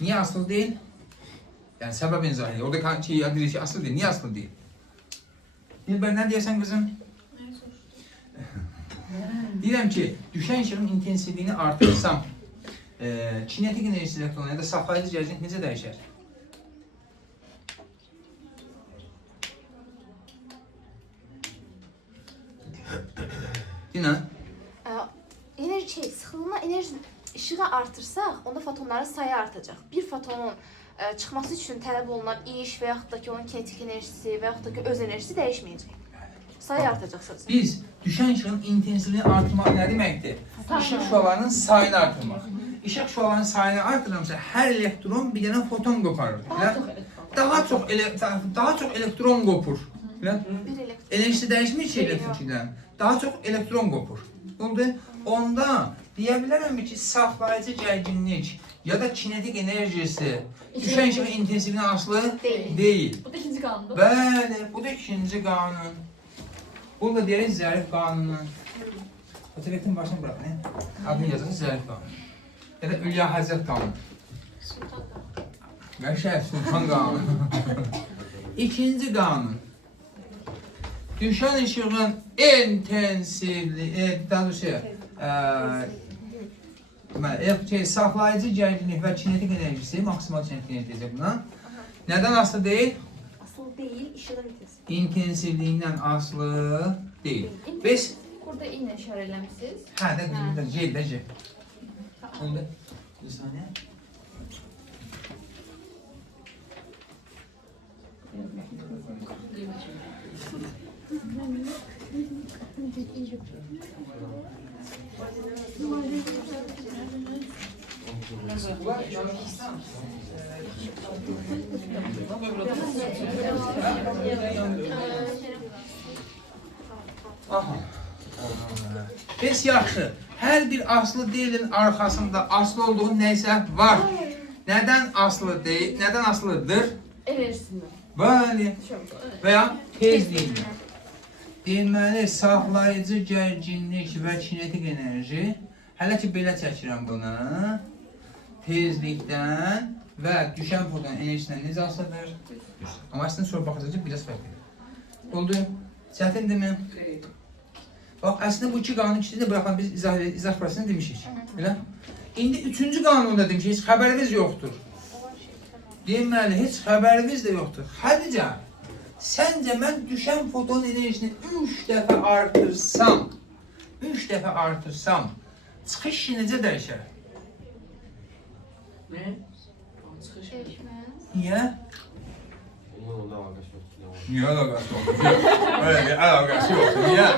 Niye asıl değil? Yani sebep izahı. Orada şey adı şey asıl değil. Niye asıl değil? Dilber ne diyorsan kızım? Diyelim ki düşen ışığın intensivliğini artırsam kinetik enerjisi elektronları ya da saxlayıcı gərginlik necə dəyişər? Dinə? Sıxılma enerji işığı artırsaq, onda fotonların sayı artacaq. Bir fotonun çıxması üçün tələb olunan iş və yaxud da ki, onun kinetik enerjisi və yaxud da ki, öz enerjisi dəyişməyəcək. Sayı artacaq sadəcə. Biz düşən işığın intensivliyini artırmaq nə deməkdir? İşıq şüalarının sayını artırmaq. İşıq şüalarının sayını artırırsa hər elektron bir dənə foton qoparır. Daha çox elektron qopur. Bir elektron. Enerjisi dəyişmir ki elektrondan. Daha çox elektron qopur. Oldu? Onda deyə bilərəm ki, saxlayıcı gərginlik ya da kinetik enerjisi düşən işığın intensivliyindən asılı deyil. Bu da ikinci qanundur. Bəli, bu da ikinci qanun. Bunu da deyək zərif qanunu. Fotoğrafın başına bırak ne? Adını yazın zərif qanunu. Ya da Ülya Həzrət qanunu. Qəşəng Sultan qanunu. İkinci qanun. Düşən işığın intensivliyi, daha doğrusu saxlayıcı gərginlik və kinetik enerjisi, maksimal kinetik enerji deyəcək buna. Nədən asılı deyil? Asıl deyil, işığın intensivliyi. İntensivliyindən asılı deyil. Biz Burada iynə işarə eləmişsiniz. hə də qızım, C də C. Onda bir saniyə. Aha. Biz yaxşı. Hər bir aslı deyilin arxasında aslı olduğu nəysə var. Nədən aslı deyil, nədən asılıdır? Enerjisindən. Bəli. Və ya tezliyindən. Deməli, saxlayıcı gərginlik və kinetik enerji. Hələ ki, belə çəkirəm bunu. Tezlikdən və düşən foton enerjisindən necə asılıdır? Amma əslində sonra baxacaq ki, biraz fərqlidir. Oldu? Çətindirmi? Bax, əslində bu iki qanun ikisini də bıraxan biz izah prosesini demişik. Elə? İndi üçüncü qanunda demişik, heç xəbəriniz yoxdur. Deməli, heç xəbəriniz də yoxdur. Xədicə, səncə mən düşən foton enerjisini 3 dəfə artırsam, çıxış işi necə dəyişər? Ne? Çıxış. Niyə? Onun əlaqəsi yoxdur. Niyə əlaqəsi yoxdur? Öyle bir əlaqəsi yoxdur. Niyə?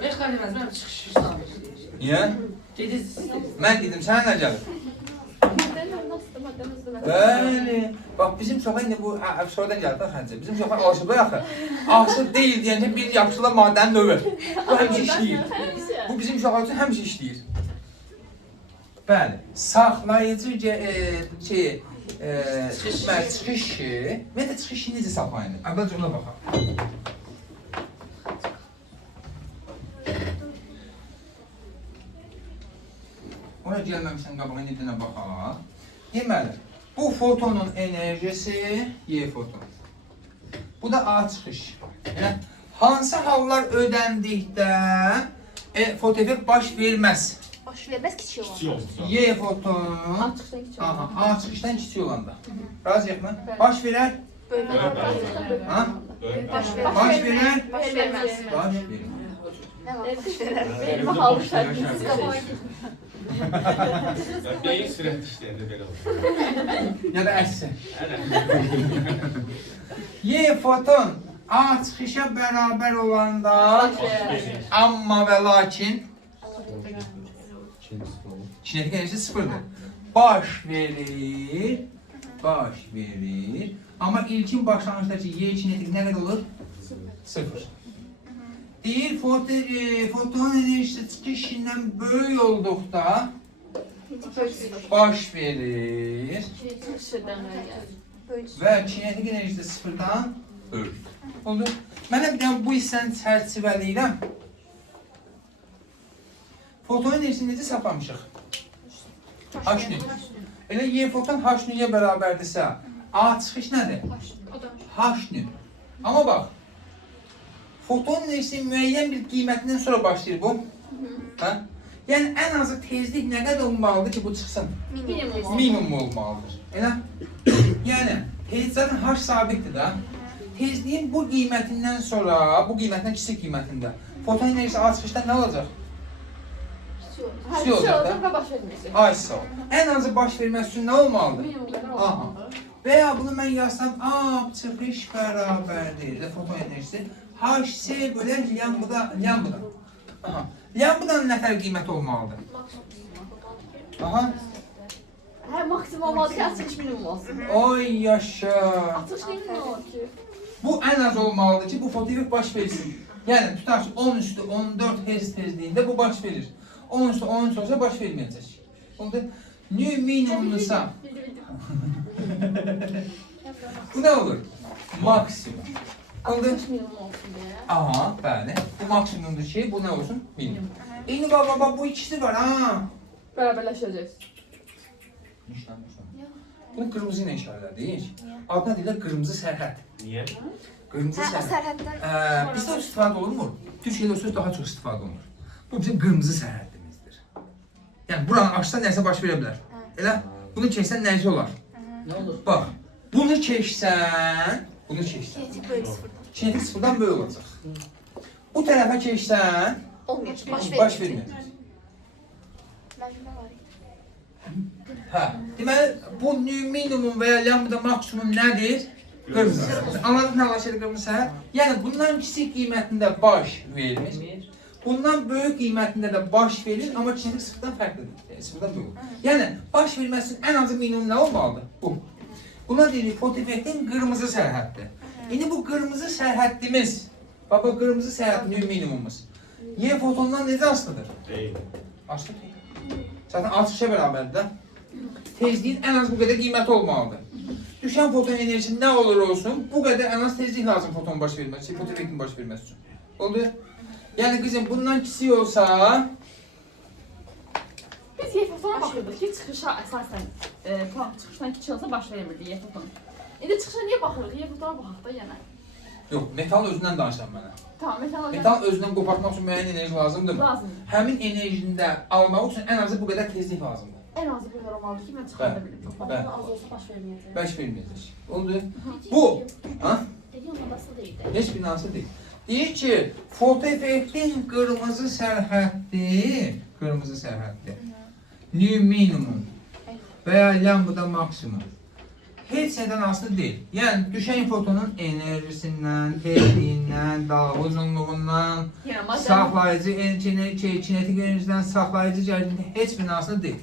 Beş qalemez, mən çıxış istedim. Niyə? Dediniz. Mən dedim, sənə nə gəlir? Bəli. Bax, bizim uşaqlar indi bu, sonradan gəldi bax həncə. Bizim uşaqlar alışıblar axı. Asıl deyil deyəncə bir yapışılan maddənin növü. Bu həmişə işləyir. Bu bizim uşaqlar üçün həmişə işləyir. Bəli. Saxlayıcı çıxışı, və də çıxışı necə saxlayılır? Əvvəlcə ona baxaq. Ona gəlməmişsən qabağa necə baxaq. Deməli, Bu fotonun enerjisi Y foton. Bu da A çıxış. Yəni, hansı hallar ödəndikdə fotoeffekt baş verməz? Baş verməz kiçik Kiçik olan. olsun. Y fotonu Açıqdan kiçik olan. A çıxışdan kiçik olanda. Razıyıq mı? Baş verər? Ha? Baş Baş verər? Baş verməz. Baş verər. Nə var? Baş verər. Benim halı şərtimiz Beyin sürət işlərində belə olur. Ya da əksin. Ənə. Y foton A çıxışa bərabər olanda amma və lakin kinetik enerjisi sıfırdır. Baş verir. Amma ilkin başlanğıçdakı Y kinetik nə qədər olur? Sıfır. Deyir, foton enerjisi çıxışından böyük olduqda baş verir və kinetik enerjisi sıfırdan böyük. Oldu. Mənə bir dənə bu hissəni çərçivələyirəm. Foton enerjisini necə saxlamışıq? H-nü. Elə Y foton H-nüyə bərabərdirsə, A çıxış nədir? H-nü. Amma bax, foton enerjisi müəyyən bir qiymətindən sonra başlayır bu. Hə? Yəni, ən azı tezlik nə qədər olmalıdır ki, bu çıxsın? Minimum olmalıdır. Elə? Yəni, zaten H sabitdir da. Tezliyin bu qiymətindən sonra, bu qiymətindən kiçik qiymətində, foton enerjisi A çıxışdan nə olacaq? Kiçik olacaq və baş verməyəcək. Ay sağ ol. Ən azı baş verməsi üçün nə olmalıdır? Minimum qədər Aha. olmalıdır. Və ya bunu mən yazsam, A çıxış bərabərdir. Foton enerjisi HC bölən lambda. Aha. Lambdanın nə tər qiyməti olmalıdır? Aha. Hə, maksimum olmalı ki, açılış minimum olsun. Oy yaşa. Açılış minimum olur ki. Bu ən az olmalıdır ki, bu fotoeffekt baş versin. Yəni, tutaq ki, 10 üstü 14 Hz tezliyində bu baş verir. 10 üstü 13 olsa baş verməyəcək. Onda minimumlusa bu nə olur? Maksimum. Onda Açılış minimum olsun deyə. aha, bəli. Bu maksimumdur ki, bu nə olsun? Minimum. İndi baba bu ikisi var ha. Bərabərləşəcək. Bunu qırmızı ilə işarələdik. Adına deyirlər qırmızı sərhəd. Niyə? Qırmızı Hə, o sərhəd. sərhəddən Bizdə o istifadə olunmur. Türkiyədə o söz daha çox istifadə olunur. Bu bizim qırmızı sərhədimizdir. Yəni buranı açsan nəsə baş verə bilər. Elə bunu keçsən nəsə olar. Nə olur? Bax, bunu keçsən, kinetik böyük sıfırdan. kinetik sıfırdan böyük olacaq. Bu tərəfə keçsən, Olmayacaq. baş verməyəcək. Məcbur var. Hə, deməli bu minimum və ya lambda maksimum nədir? Qırmızı. Anladın nə şeydir qırmızı sərhəd? Yəni bundan kiçik qiymətində baş verir. Bundan böyük qiymətində də baş verir, amma kinetik sıfırdan fərqlidir. Sıfırdan böyük. Yəni baş verməsinin ən azı minimum nə olmalıdır? Bu. Buna deyirik fotoeffektin qırmızı sərhəddir. İndi bu qırmızı sərhəddimiz, baba qırmızı sərhədinin minimumumuz. Y fotondan necə asılıdır? Deyil. Aslı deyil. Zaten artışa bərabərdir də. Tezliyin ən az bu qədər qiyməti olmalıdır. Düşən foton enerjisi nə olur olsun, bu qədər ən az tezlik lazım foton baş verməsi, fotoeffektin baş verməsi üçün. Oldu? Yəni qızım bundan kiçik olsa, Biz Y fotona baxırdıq ki, çıxışa əsasən çıxışdan kiçik olsa baş vermirdi Y foton. İndi çıxışa niyə baxırıq? Y fotona baxırıq da yenə. yox, metal özündən danışıram mənə. Tamam, metal Metal özündən qopartmaq üçün müəyyən enerji lazımdırmı? lazımdır. Həmin enerjini də almaq üçün ən azı bu qədər tezlik lazımdır. Ən azı bu qədər olmalıdır ki, mən çıxarda bilim. Bəli. Az olsa baş verməyəcək. Baş verməyəcək. Oldu? Bu, ha? Dediğim odası değildi. Heç bir nasıl deyil. Deyir ki, fotoeffektin qırmızı sərhəddi, minimum və ya lambda maksimum. Heç nədən asılı deyil. Yəni, düşən fotonun enerjisindən, tezliyindən, dalğa uzunluğundan, saxlayıcı kinetik enerjiden saxlayıcı cəhdində heç bir asılı deyil.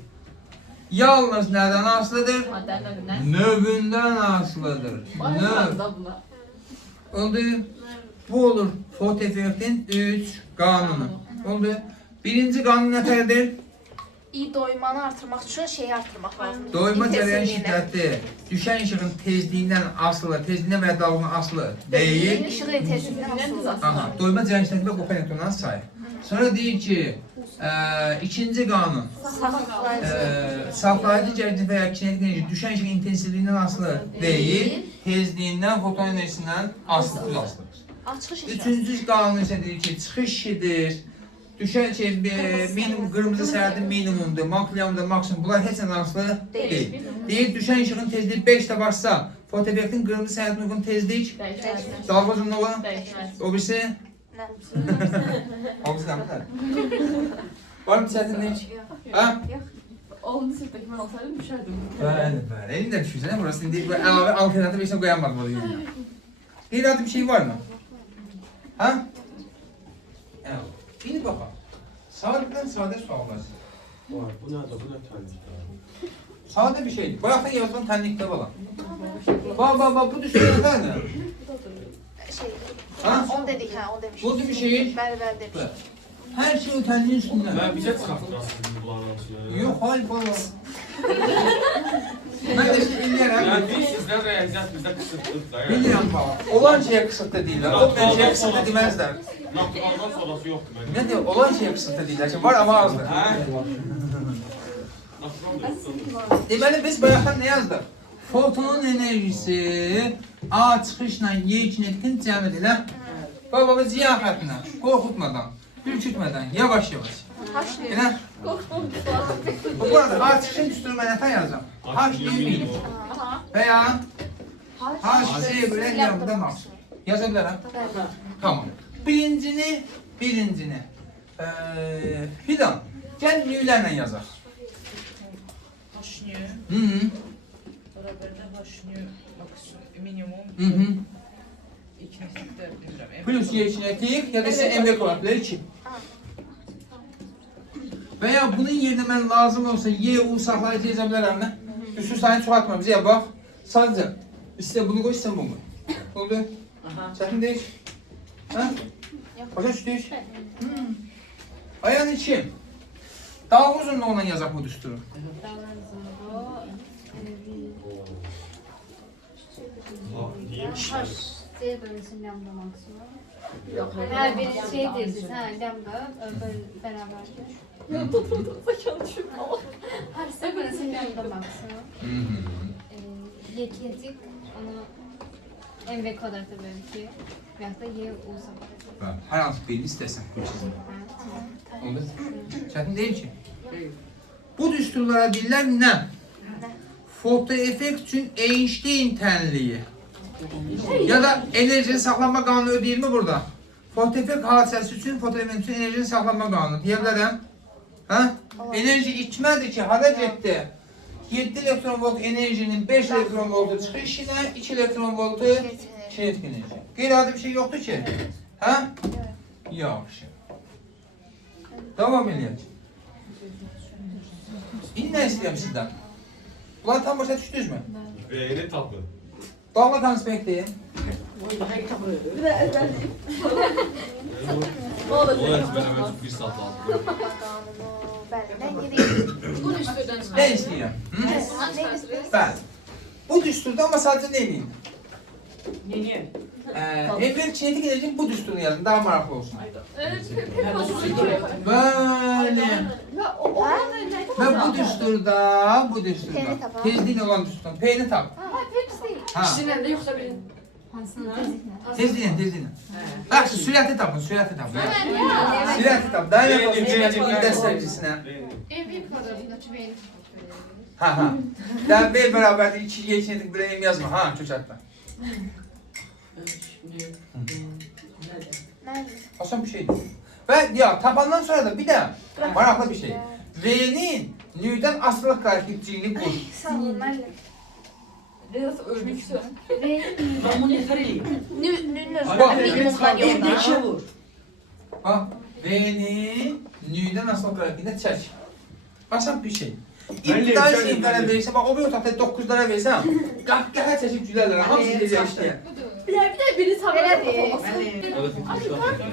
Yalnız nədən asılıdır? Növündən asılıdır. Növ. Oldu. Bu olur fotoeffektin 3 qanunu. Oldu. Birinci qanun nətərdir? doymanı artırmaq üçün şeyi artırmaq lazımdır. Doyma cərəyan İntensivliyini. şiddəti düşən işığın tezliyindən asılı, tezliyindən və ya dalğının asılı deyil. İşığı intensivliyindən asılıdır. Aha, doyma cərəyan şiddəti və qopa elektronların sayı. Sonra deyir ki, ikinci qanun. Saxlayıcı cərəyan və ya kinetik enerji düşən işığın intensivliyindən asılı deyil, tezliyindən, foton enerjisindən asılıdır. Çıxış işi. Üçüncü qanun isə deyir ki, çıxış işidir. Düşən şey, minimum, qırmızı sərhədi minimumdur, maksimumdur, maksimum. Bunlar heç nə asılı deyil. Deyir, düşən işığın tezliyi 5-də varsa, fotoeffektin qırmızı sərhədinə uyğun tezlik, Dəyişməz. dalga uzunluğu, Dəyişməz. o birisi, Nə? o birisi nədir? Var mı çətinlik? Ha? 10-cu sinifdəki mən olsaydım düşərdim. Bəli, bəli. Elində düşürsən, burası indi əlavə alternativ heç nə qoyamadım oraya. Qeyri-adi bir şey var mı? Ha? Evet. Şimdi bakalım. Sadedən sadə suallar. Var, bu nədir? Bu nə təhlükə? Sadə bir şeydir. Bayaqdan yazılan tənlikdə var. Bax, bu düşüncələr nə? Şey, Ha? onu dedik, hə, onu demişdik. Bu bir şey. Bəli, demişdik. Hər şey o tənliyin üstündə. Mən bizə çıxartdırsınız bunların hamısını. Yox, hayır, bala. Mən də şey eləyərəm. Yəni biz sizdən rəziyyət bizdə qısıtdır da. Bilirəm, bala. Olan şeyə qısıtlı deyirlər. Olmayan şeyə qısıtlı deməzlər. Naturaldan sonrası yoxdur məndə. Nə deyir, olan şeyə qısıtlı deyirlər ki, var amma azdır. Hə? Natural yoxdur. Deməli, biz bayaqdan nə yazdıq? Fotonun enerjisi A çıxışla Y kinetikin cəm edilə. Baba, ziyafətinə, qorxutmadan, ürkütmədən, yavaş-yavaş. Haşlayın. Elə? Bu arada A çıxışın düsturu mən nəfə yazacağım. H deyil və ya H, Z, bölək yarımda maksimum. Yaza bilərəm? Tamam. Birincini. Fidan, gəl nüylərlə yazaq. Haşnü, Hı-hı. beraberdə haşnü minimum Hı-hı. ikincilikdə bilmirəm. Plus Y kinetik ya da ise emre koordinatları 2. Veya bunun yerine mən lazım olsa Y, U saxlayıcı yaza bilərəm mi? Üstü sayını çoxaltma bizə bax. Sadəcə istə bunu qoy, istə bunu qoy. Oldu? Çətin deyil. Hə? Başa düşdük? Ayağın 2. Dalga uzunluğundan yazaq bu düsturu. C bölünsün lambda maksimum. Yox, Her bir şey diyorsun ha lambda beraberdir. Her C bölünsün lambda maksimum. Y-kinetik onu MV kvadratı bölü 2 veyahut da Y U sapı. Hər hansı birini istəsən. Oldu? Çətin deyil ki. Bu düsturlara deyirlər nə? Fotoeffekt üçün Einstein tənliyi. Ya da enerjinin saxlanma qanunu ödəyir mi burada? Fotoeffekt hadisəsi üçün fotoeffekt üçün enerjinin saxlanma qanunu deyə bilərəm. Hə? Enerji içmədir ki, hara getdi? 7 elektron volt enerjinin 5 elektron voltu çıxış ilə 2 elektron voltu kinetik enerji. Qeyri-adi bir şey yoxdur ki. Hə? Yaxşı. Davam eləyək. İndi nə istəyirəm sizdən? Bunları tam başa düşdünüzmü? Rəyini tapın. Dalga konspekti. O da O əzbərə bir saat lazım. Bəli, nə gedək? Bu düsturdan çıxar. Ne istəyirəm? Hı? Nə istəyirsən? Bəli. Bu düsturda ama sadəcə nə edin? Niye? Evvel kinetik enerjinin bu düsturunu yazın, daha maraqlı olsun. Evet. Bəli. Ya o orada ne? Və bu düsturda, P-ni tapaq. tezliyin olan düsturdan, P-ni tap. Ha, hepsi değil. Ha, İkisinden de yoksa birinin. Hansının tezlikle? tezliyin. Yaxşı, sürəti tapın, sürəti tapın. Ya. Sürəti tap, daha nə olsun, Rəyini, bir dəstəkçisinə. MV kvadratındaki V'nin. Ha. Daha B bərabərdir, 2 Y kinetik bir M yazma, ha, köçətdə. Nədir? Asan bir şeydir. Və ya tapandan sonra da bir də maraqlı bir şey. V'nin nüydən asılıq qarakterciyini qur. Sağ olun, müəllim. Biraz ölmek istiyorum. V'nin Ben bunu yeter eləyim. Nün Bak, minimumdan Bir de yox. ikiye vur. Bax, V'nin nüydən asılıq qarakterində çək. Asan bir şey. İbtidai siniflərə verirsə, bax o bir otaqda 9-lara versəm, qəhqəhə çəkib gülərlər, hamısı gedəcək işləyə. Bir de biri sabır. Belədir.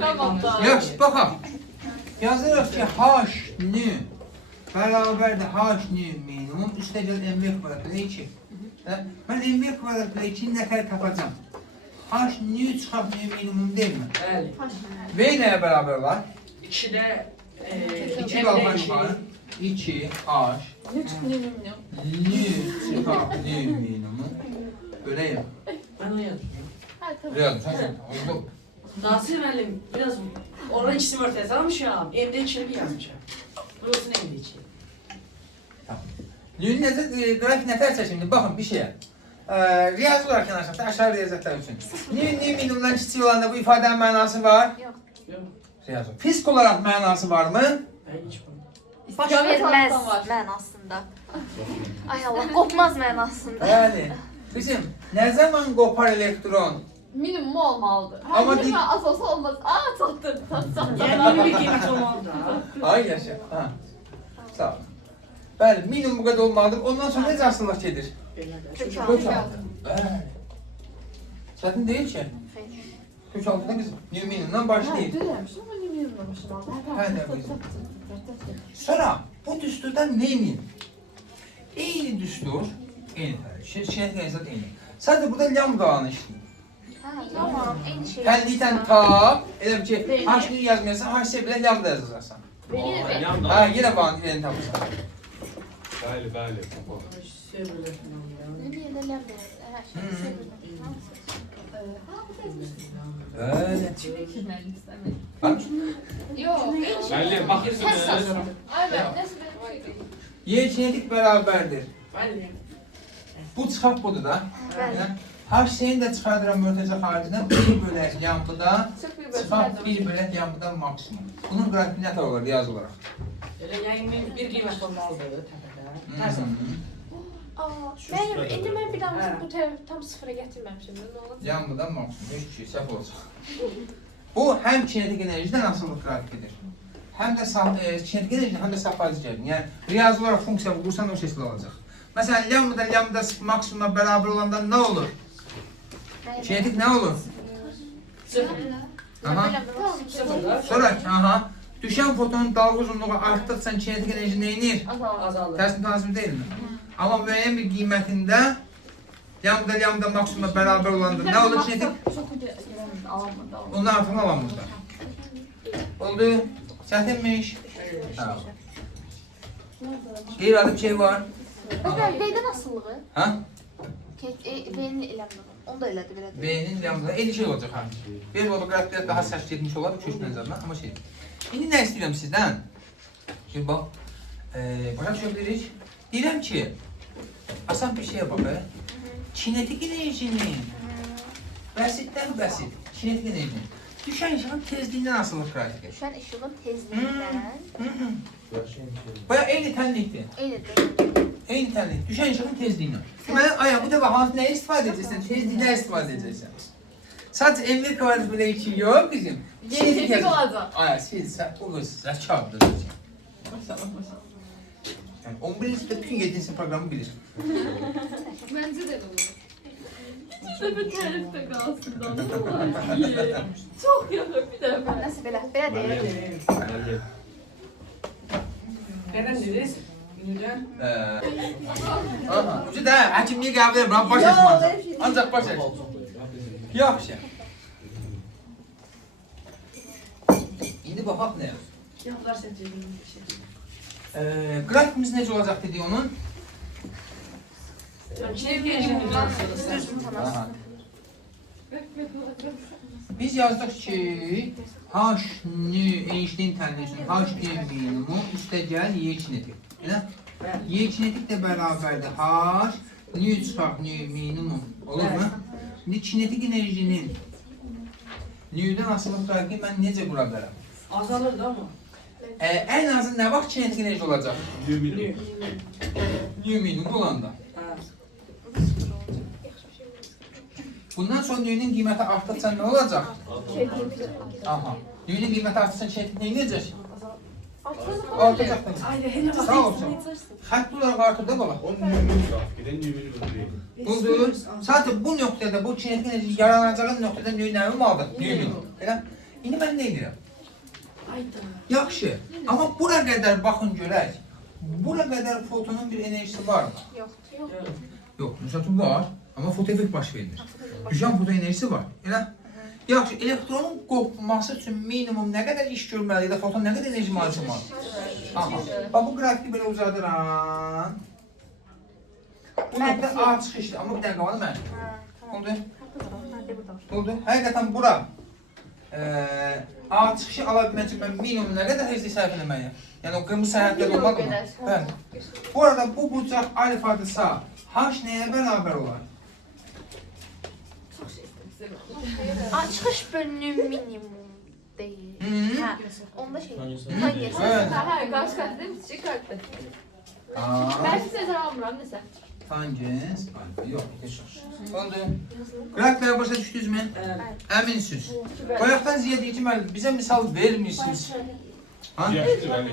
Tamam da. Yaxşı, baxaq. Yazırıq ki, H, nü bərabərdir H nü minimum üstə gəl MV kvadrat bölü 2. Mən MV kvadrat bölü 2-ni nə qədər tapacam? H nü çıxaq nü minimum deyilmi? Bəli. V nəyə bərabər var? 2-də 2 qalxan yuxarı. 2 H nü çıxaq nü minimum böləyim. Ben onu yazdım. Riyad, sən oldu. Nasıl müəllim, biraz oradan ikisini ortaya almışam. M'de 2'ni bir yazmışam. Burası M'de 2. Nü'nün qrafik nətər çəkimdir? Baxın bir şeyə. Riyazi olaraq yanaşıqda aşağı riyaziyyatlar üçün. Nü minimumdan kiçik olanda bu ifadənin mənası var? Yox. Yok. Riyazi. Fizik olaraq mənası varmı? Ben hiç bunu. Baş İstiqamət verməz haqqı var. mənasında. Ay Allah, qopmaz mənasında. Bəli. Bizim nə zaman qopar elektron? Minimum olmalıdır. Amma Hər dik- şey az olsa olmaz. Aa çatdı. Yani bir kıymet olmalı da. Ay yaşa. Ha. Sağ ol. Bəli, minimum bu qədər olmalıdır. Ondan sonra necə asılılıq gedir? Kök altı. Bəli. Çətin deyil ki. Kök altıda biz minimumdan başlayırıq. Düzəlmişim, amma minimumlamışım. Hə, nə bizim. Sonra bu düsturdan neyini? Eyni düstur, eyni tərif. Şirkət qəzət eyni. Sadəcə burada lambdanı işləyir. Hə, tamam, eyni şey. Həlliyən tap, elə bir ki, H-ni yazmayarsan, H-sə belə lambda yazacaqsan. Ha, yenə bağın dilini tapırsan. Bəli, bəli. Nə deyirlər də? Hər şey. Bəli. Yox, Müəllim, baxırsınız. Aynen, nəsə bir şey. Y kinetik bərabərdir. Bəli. Bu çıxaq budur da. Bəli. H-seni də çıxardıram mörtəzə xaricindən 1 bölək yanbıda, Çox bir çıxaq 1 bölək yanbıda maksimum. Bunun qrafiki nə olur riyazi olaraq? Öyle yani bir kıymet olmalıdır tepede. Hı. Her zaman. Mənim indi mən bir daha bu tərəfi tam sıfıra gətirməmişəm. Nə olacaq? Yanbıda maksimum 3 2 səhv olacaq. Bu həm kinetik enerjidən asılı qrafikidir. Həm də kinetik enerjidən həm də safazicidir. Yəni riyazi olaraq funksiya qursan o şəkildə olacaq. Məsələn, lambda maksimuma bərabər olanda nə olur? Kinetik nə olur? Sıfır. Aha. Sıfırlar. Sonra aha, düşən fotonun dalga uzunluğu artdıqca kinetik enerji neyinir? Azalır. Tərsini tanısın deyilmi? Amma müəyyən bir qiymətində lambda maksimuma bərabər olanda nə olur kinetik? Çox bir alınmadı. Ondan artıq alanmızda. Oldu. Çətinmiş. Ha. Qeyri-adi bir şey var. Bəs V-dən asılılığı? Ha? V-ni eləmir. Onu da elədi belə. B'nin lambda eyni şey olacaq ha. Bir qrafiklər daha sərt getmiş olar kökün nəzərindən, amma şey. İndi nə istəyirəm sizdən? Şimdi bax, başa düşə bilirik. Deyirəm ki, asan bir şeyə bax. Kinetik enerjinin bəsitdən bəsit, kinetik enerjinin düşən işığın tezliyindən asılı qrafikdir. Düşən işığın tezliyindən. Baya eyni tənlikdir. Eynidir. Eyni tənlik, düşən işığın tezliyindən. Deməli, aya bu dəfə hansı nəyə istifadə edəcəksən? Tezliyindən istifadə edəcəksən. Sadəcə MV kvadrat bölü 2 yox bizim. Kinetik olacaq. Aya, sən o qız zəkadır. Yəni 11-ci sinifdə bütün 7-ci sinif proqramı bilir. Məncə də olur. İşte bir tərəfdə qalsın da. Çox yaxın bir dəfə. Nəsə belə deyir. Müəllim. Neden dediniz? Ünlüden. Aha, ucu da həkimliyi qəbul edirəm, baş açma ancaq. Ancaq baş aç. Yaxşı. İndi baxaq nəyə? Yapılar seçildiğim Qrafikimiz necə olacaq dedik onun? Aha. Biz yazdık ki H nü Einstein tənlisin H nü minimum üstə gəl Y kinetik. Elə? Y kinetik də bərabərdir H nü çıxaq nü minimum. Olur mu? İndi kinetik enerjinin nüdən asılı qrafiki mən necə qura bilərəm? Azalırdı ama. Ən azı nə vaxt kinetik enerji olacaq? Ümid. Nü minimum olanda. Ha. Bundan sonra nüyünün qiyməti artdıqca nə olacaq? Aha. Nüyünün qiyməti artdıqca kinetik nə edəcək? Artacaq da. Sağ olsun. Xətt olaraq artır da bala. O ümid grafikidən ümid ümid. Budur. Sadəcə bu nöqtədə, bu kinetik enerji yaranacağı nöqtədə nüyü nə olmalıdır? Nüyü. Elə? İndi mən nə edirəm? Yaxşı. Amma bura qədər baxın görək. bura qədər fotonun bir enerjisi var mı? Yoxdur. Yox, məsələn var, amma fotoeffekt baş vermir. Düşən foto enerjisi var, elə? Yaxşı, elektronun qopması üçün minimum nə qədər iş görməli, ya da foton nə qədər enerji harcamalı? Aha, bax bu qrafiki belə uzadıram. Bu nöqtə A çıxışdır, amma bir dənə qalanı mənfi. Oldu? Oldu. Həqiqətən bura A çıxışı ala bilmək üçün mən minimum nə qədər həcdə sərf eləməliyəm? Yəni o qırmızı səhətlər olmadı mı? Bəli. Bu arada bu bucaq alfadısa H nəyə bərabər olar? Çıxış bölünüm minimum deyil. Hə, onda şey. Bəli. Hə, qarşı kartdır, kiçik kartdır. Mən sizə almıram, nəsə. Tangens, alfa, yox, heç oldu. Qrafiklərə başa düşdünüzmü? Əminsiz. Bayaqdan Ziya deyir ki, bizə misal vermirsiniz. Yaxşıdır, Əli.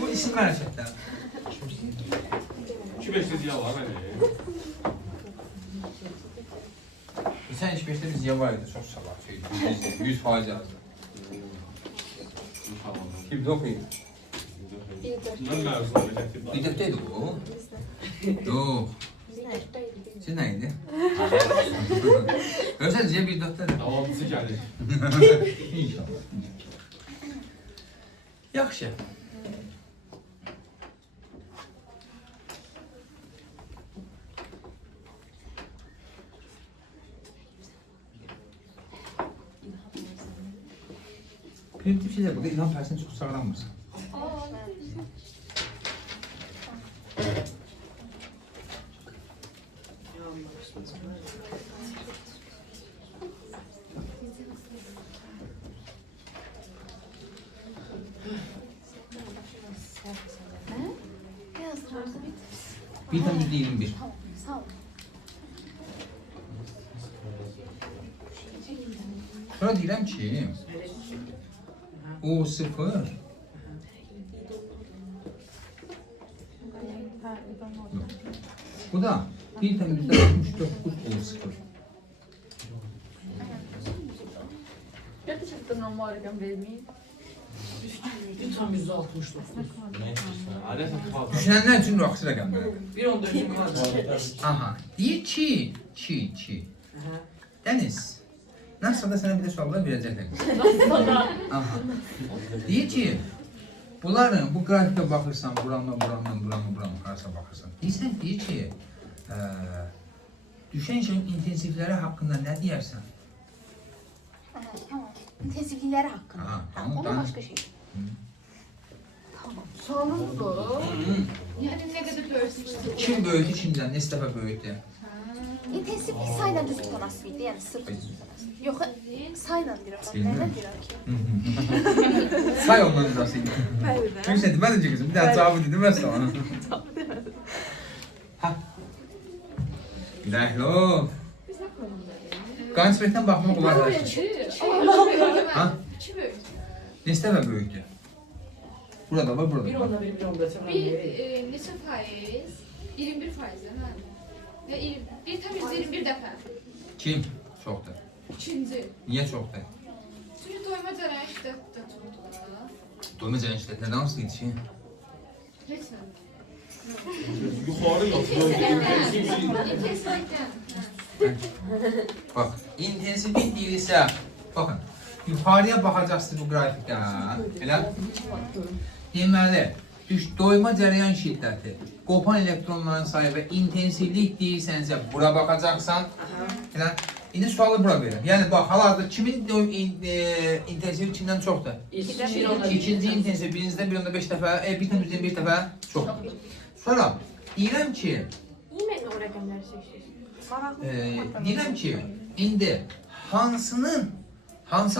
Bu isim hərəkətlər. 2-5 yalan, Əli. Sən 25-də biz Ziya var idi, çox salaq şeydir. 100% yazdı. Kimdə oxuyur? Mən məzun olacaqdım. İdəbdəydi bu. Yox. Siz nə idi? Görürsən Ziya bir dörtdədir. Davamlısı gəlir. İnşallah. Yaxşı. Primitiv şeylər burada İlham Pərsini çox sağlamırsan. Bir tane %21. Sağ ol. Sonra deyirəm ki, o 0 bu da bir tane %69 o 0. Götür çıxdın o rəqəm verməyin. Bir tam %69. Düşünənlər üçün vaxtı rəqəm verir. 1.14 kvadrat. Aha, deyir ki, Dəniz, NASA'da sənə bir də suallar verəcəklər. Aha, deyir ki, bunların bu qrafikə baxırsan, buramı, harasa baxırsan. Deyir ki, düşən işin intensivləri haqqında nə deyərsən? Tamam. İntensivlikləri haqqında. Aha, tamam, Onda tamam. başqa şey. Sualınız bu. Yəni nə qədər böyüsün? Kim böyüdü kimdən, neçə dəfə böyüdü? İntensivlik sayla düz münasibətdir, yəni sıfır. Yox, sayla deyirəm. Nəyə deyirəm ki? Say ondan icrası idi. Bəli də. Çünki mən öncə qızım, bir dənə cavabı dedim, mən sana. Ha. Güləhlov. Qançbətdən baxmaq olar hər şey. Ha? Neçə dəfə böyükdür? Burada var, burada var. 1.1 Neçə faiz? 21 faiz, hə? Ya 1,21 dəfə. Kim? Çoxdur. İkinci. Niyə çoxdur? Çünki doyma cərəyan şiddətdə çoxdur. Doyma cərəyan şiddət nədən asılı idi ki? Heç nə. Yuxarı İntensivlikdən. Bax, intensivlik deyilsə, baxın, yuxarıya baxacaqsınız bu qrafikdə, elə? Deməli, doyma cərəyan şiddəti, qopan elektronların sayı və intensivlik deyirsənsə, bura baxacaqsan, elə? İndi sualı bura verirəm. Yəni, bax, hal-hazırda kimin intensivlik kimdən çoxdur? İkinci intensiv, birinizdə 1.5 dəfə, 1.21 dəfə çoxdur. Sonra, deyirəm ki, Niyə mən o rəqəmləri seçdiniz? deyirəm ki, indi hansı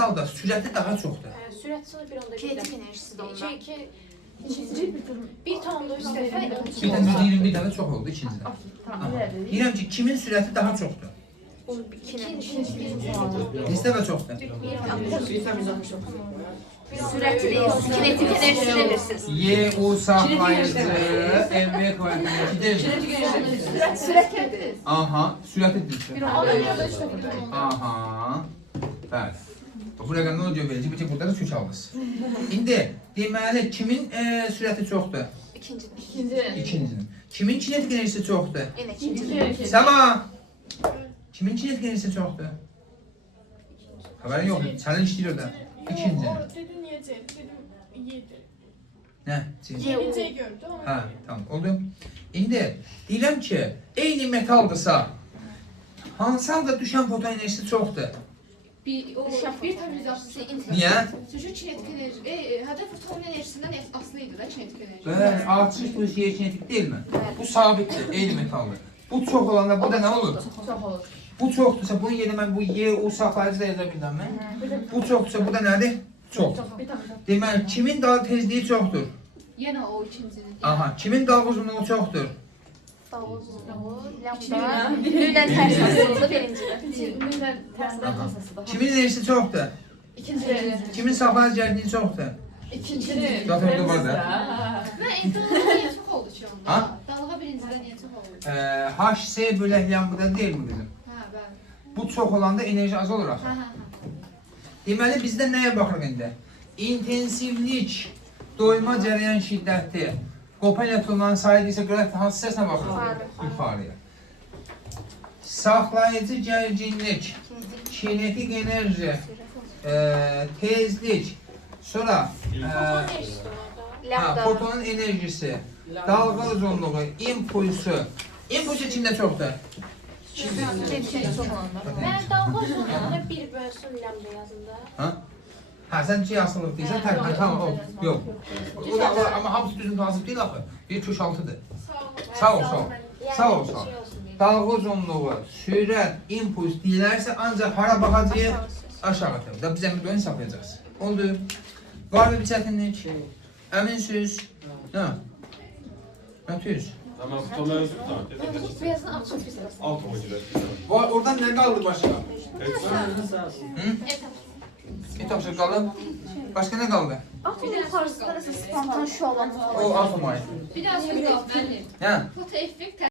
halda sürəti daha çoxdur? Sürət sonu 1.1 Kinetik enerjisi də onda. Bir tonda üst dəfə, Bir tane 21 dəfə çox oldu ikincidə. Tamam, elədik. Deyirəm ki, kimin sürəti daha çoxdur? Neçə dəfə çoxdur? Bir tam 169. Sürəti deyil, kinetik enerjisi demirsiniz. Y, U saxlayıcı, MV kuvvetidir. Sürət Aha, sürətidir. Aha, bəli. Bu rəqəmdən o görə verici, bir ki, burada da kök aldınız. İndi, deməli, kimin sürəti çoxdur? İkincinin. İkinci. İkincinin. Kimin kinetik enerjisi çoxdur? Yenə ikincinin. İkinci. Sabah. Kimin kinetik enerjisi çoxdur? Haberin yok. Sənin işləyir orada. İkincinin. Dedin niye C? Dedim 7. Nə? C. Yeni C gördü ama. Ha, tamam. Oldu. İndi deyirəm ki, eyni metaldırsa hansı halda düşən foton enerjisi çoxdur? Bir tabii Niyə? Çünkü kinetik enerji, hatta fotonun enerjisinden aslıydı da kinetik enerji. Bəli, artış bu yer kinetik deyilmi? Bu sabitdir, eyni metaldır. Bu çox olanda burada nə olur? Çox olur. Bu çoxdursa bunun yerinə mən bu Y, U saxlayıcı da yaza bilirəm mən. Bu çoxdursa bu da nədir? Çox. Deməli, kimin dalga tezliyi çoxdur? Yine o ikincinin. Aha, kimin dalga uzunluğu çoxdur? Davuzluğu, lambda, nüylə tərs asıldı birincinin. Nüylə tərsindən əsasıdır. Kimin enerjisi çoxdur? İkinci. Kimin saxlayıcı gərginliyi çoxdur? İkinci. Zaten orada var da. Ve dalga niye çok oldu ki onda? Ha? Dalga birinciden niye çok oldu? HC bölək lambda deyil mi bizim? Ha ben. Bu çox olanda enerji az olur axı. Ha ha ha. Deməli bizdə nəyə baxırıq indi? İntensivlik, doyma cərəyan şiddəti, qopan elektronların sayı isə görə hansı səslə baxırıq? Yuxarıya. Saxlayıcı gərginlik, kinetik enerji, tezlik, sonra Lambda. fotonun enerjisi, dalga uzunluğu, impulsu. Impulsu kimdə çoxdur? Ben dalga uzunluğuna 1 bölsün lambda yazında. Ha? Ha sen şey asılık değilsen terk tamam o yok. O da var ama hamısı düzgün tasip değil axı. Bir köş altıdır. Sağ ol, sağ ol. Sağ ol, sağ ol. Dalga uzunluğu, sürət, impuls deyilərsə ancaq hara baxacağıq? Aşağı tərəfə. Da biz əmr hesablayacağız. Oldu. Var mı bir çətinlik? Əminsiniz? Ha. Ötüyüz. Tamam, fotonları tutar. Beyazını açıq biz. Alt hocalar. Oradan nə qaldı başqa? Evet. Bir tapşırıq qaldı. Başqa nə qaldı? Bir də yuxarısında nəsə spontan şovan. O alfamayı. Bir daha söz al benim. Hə? Foto effekt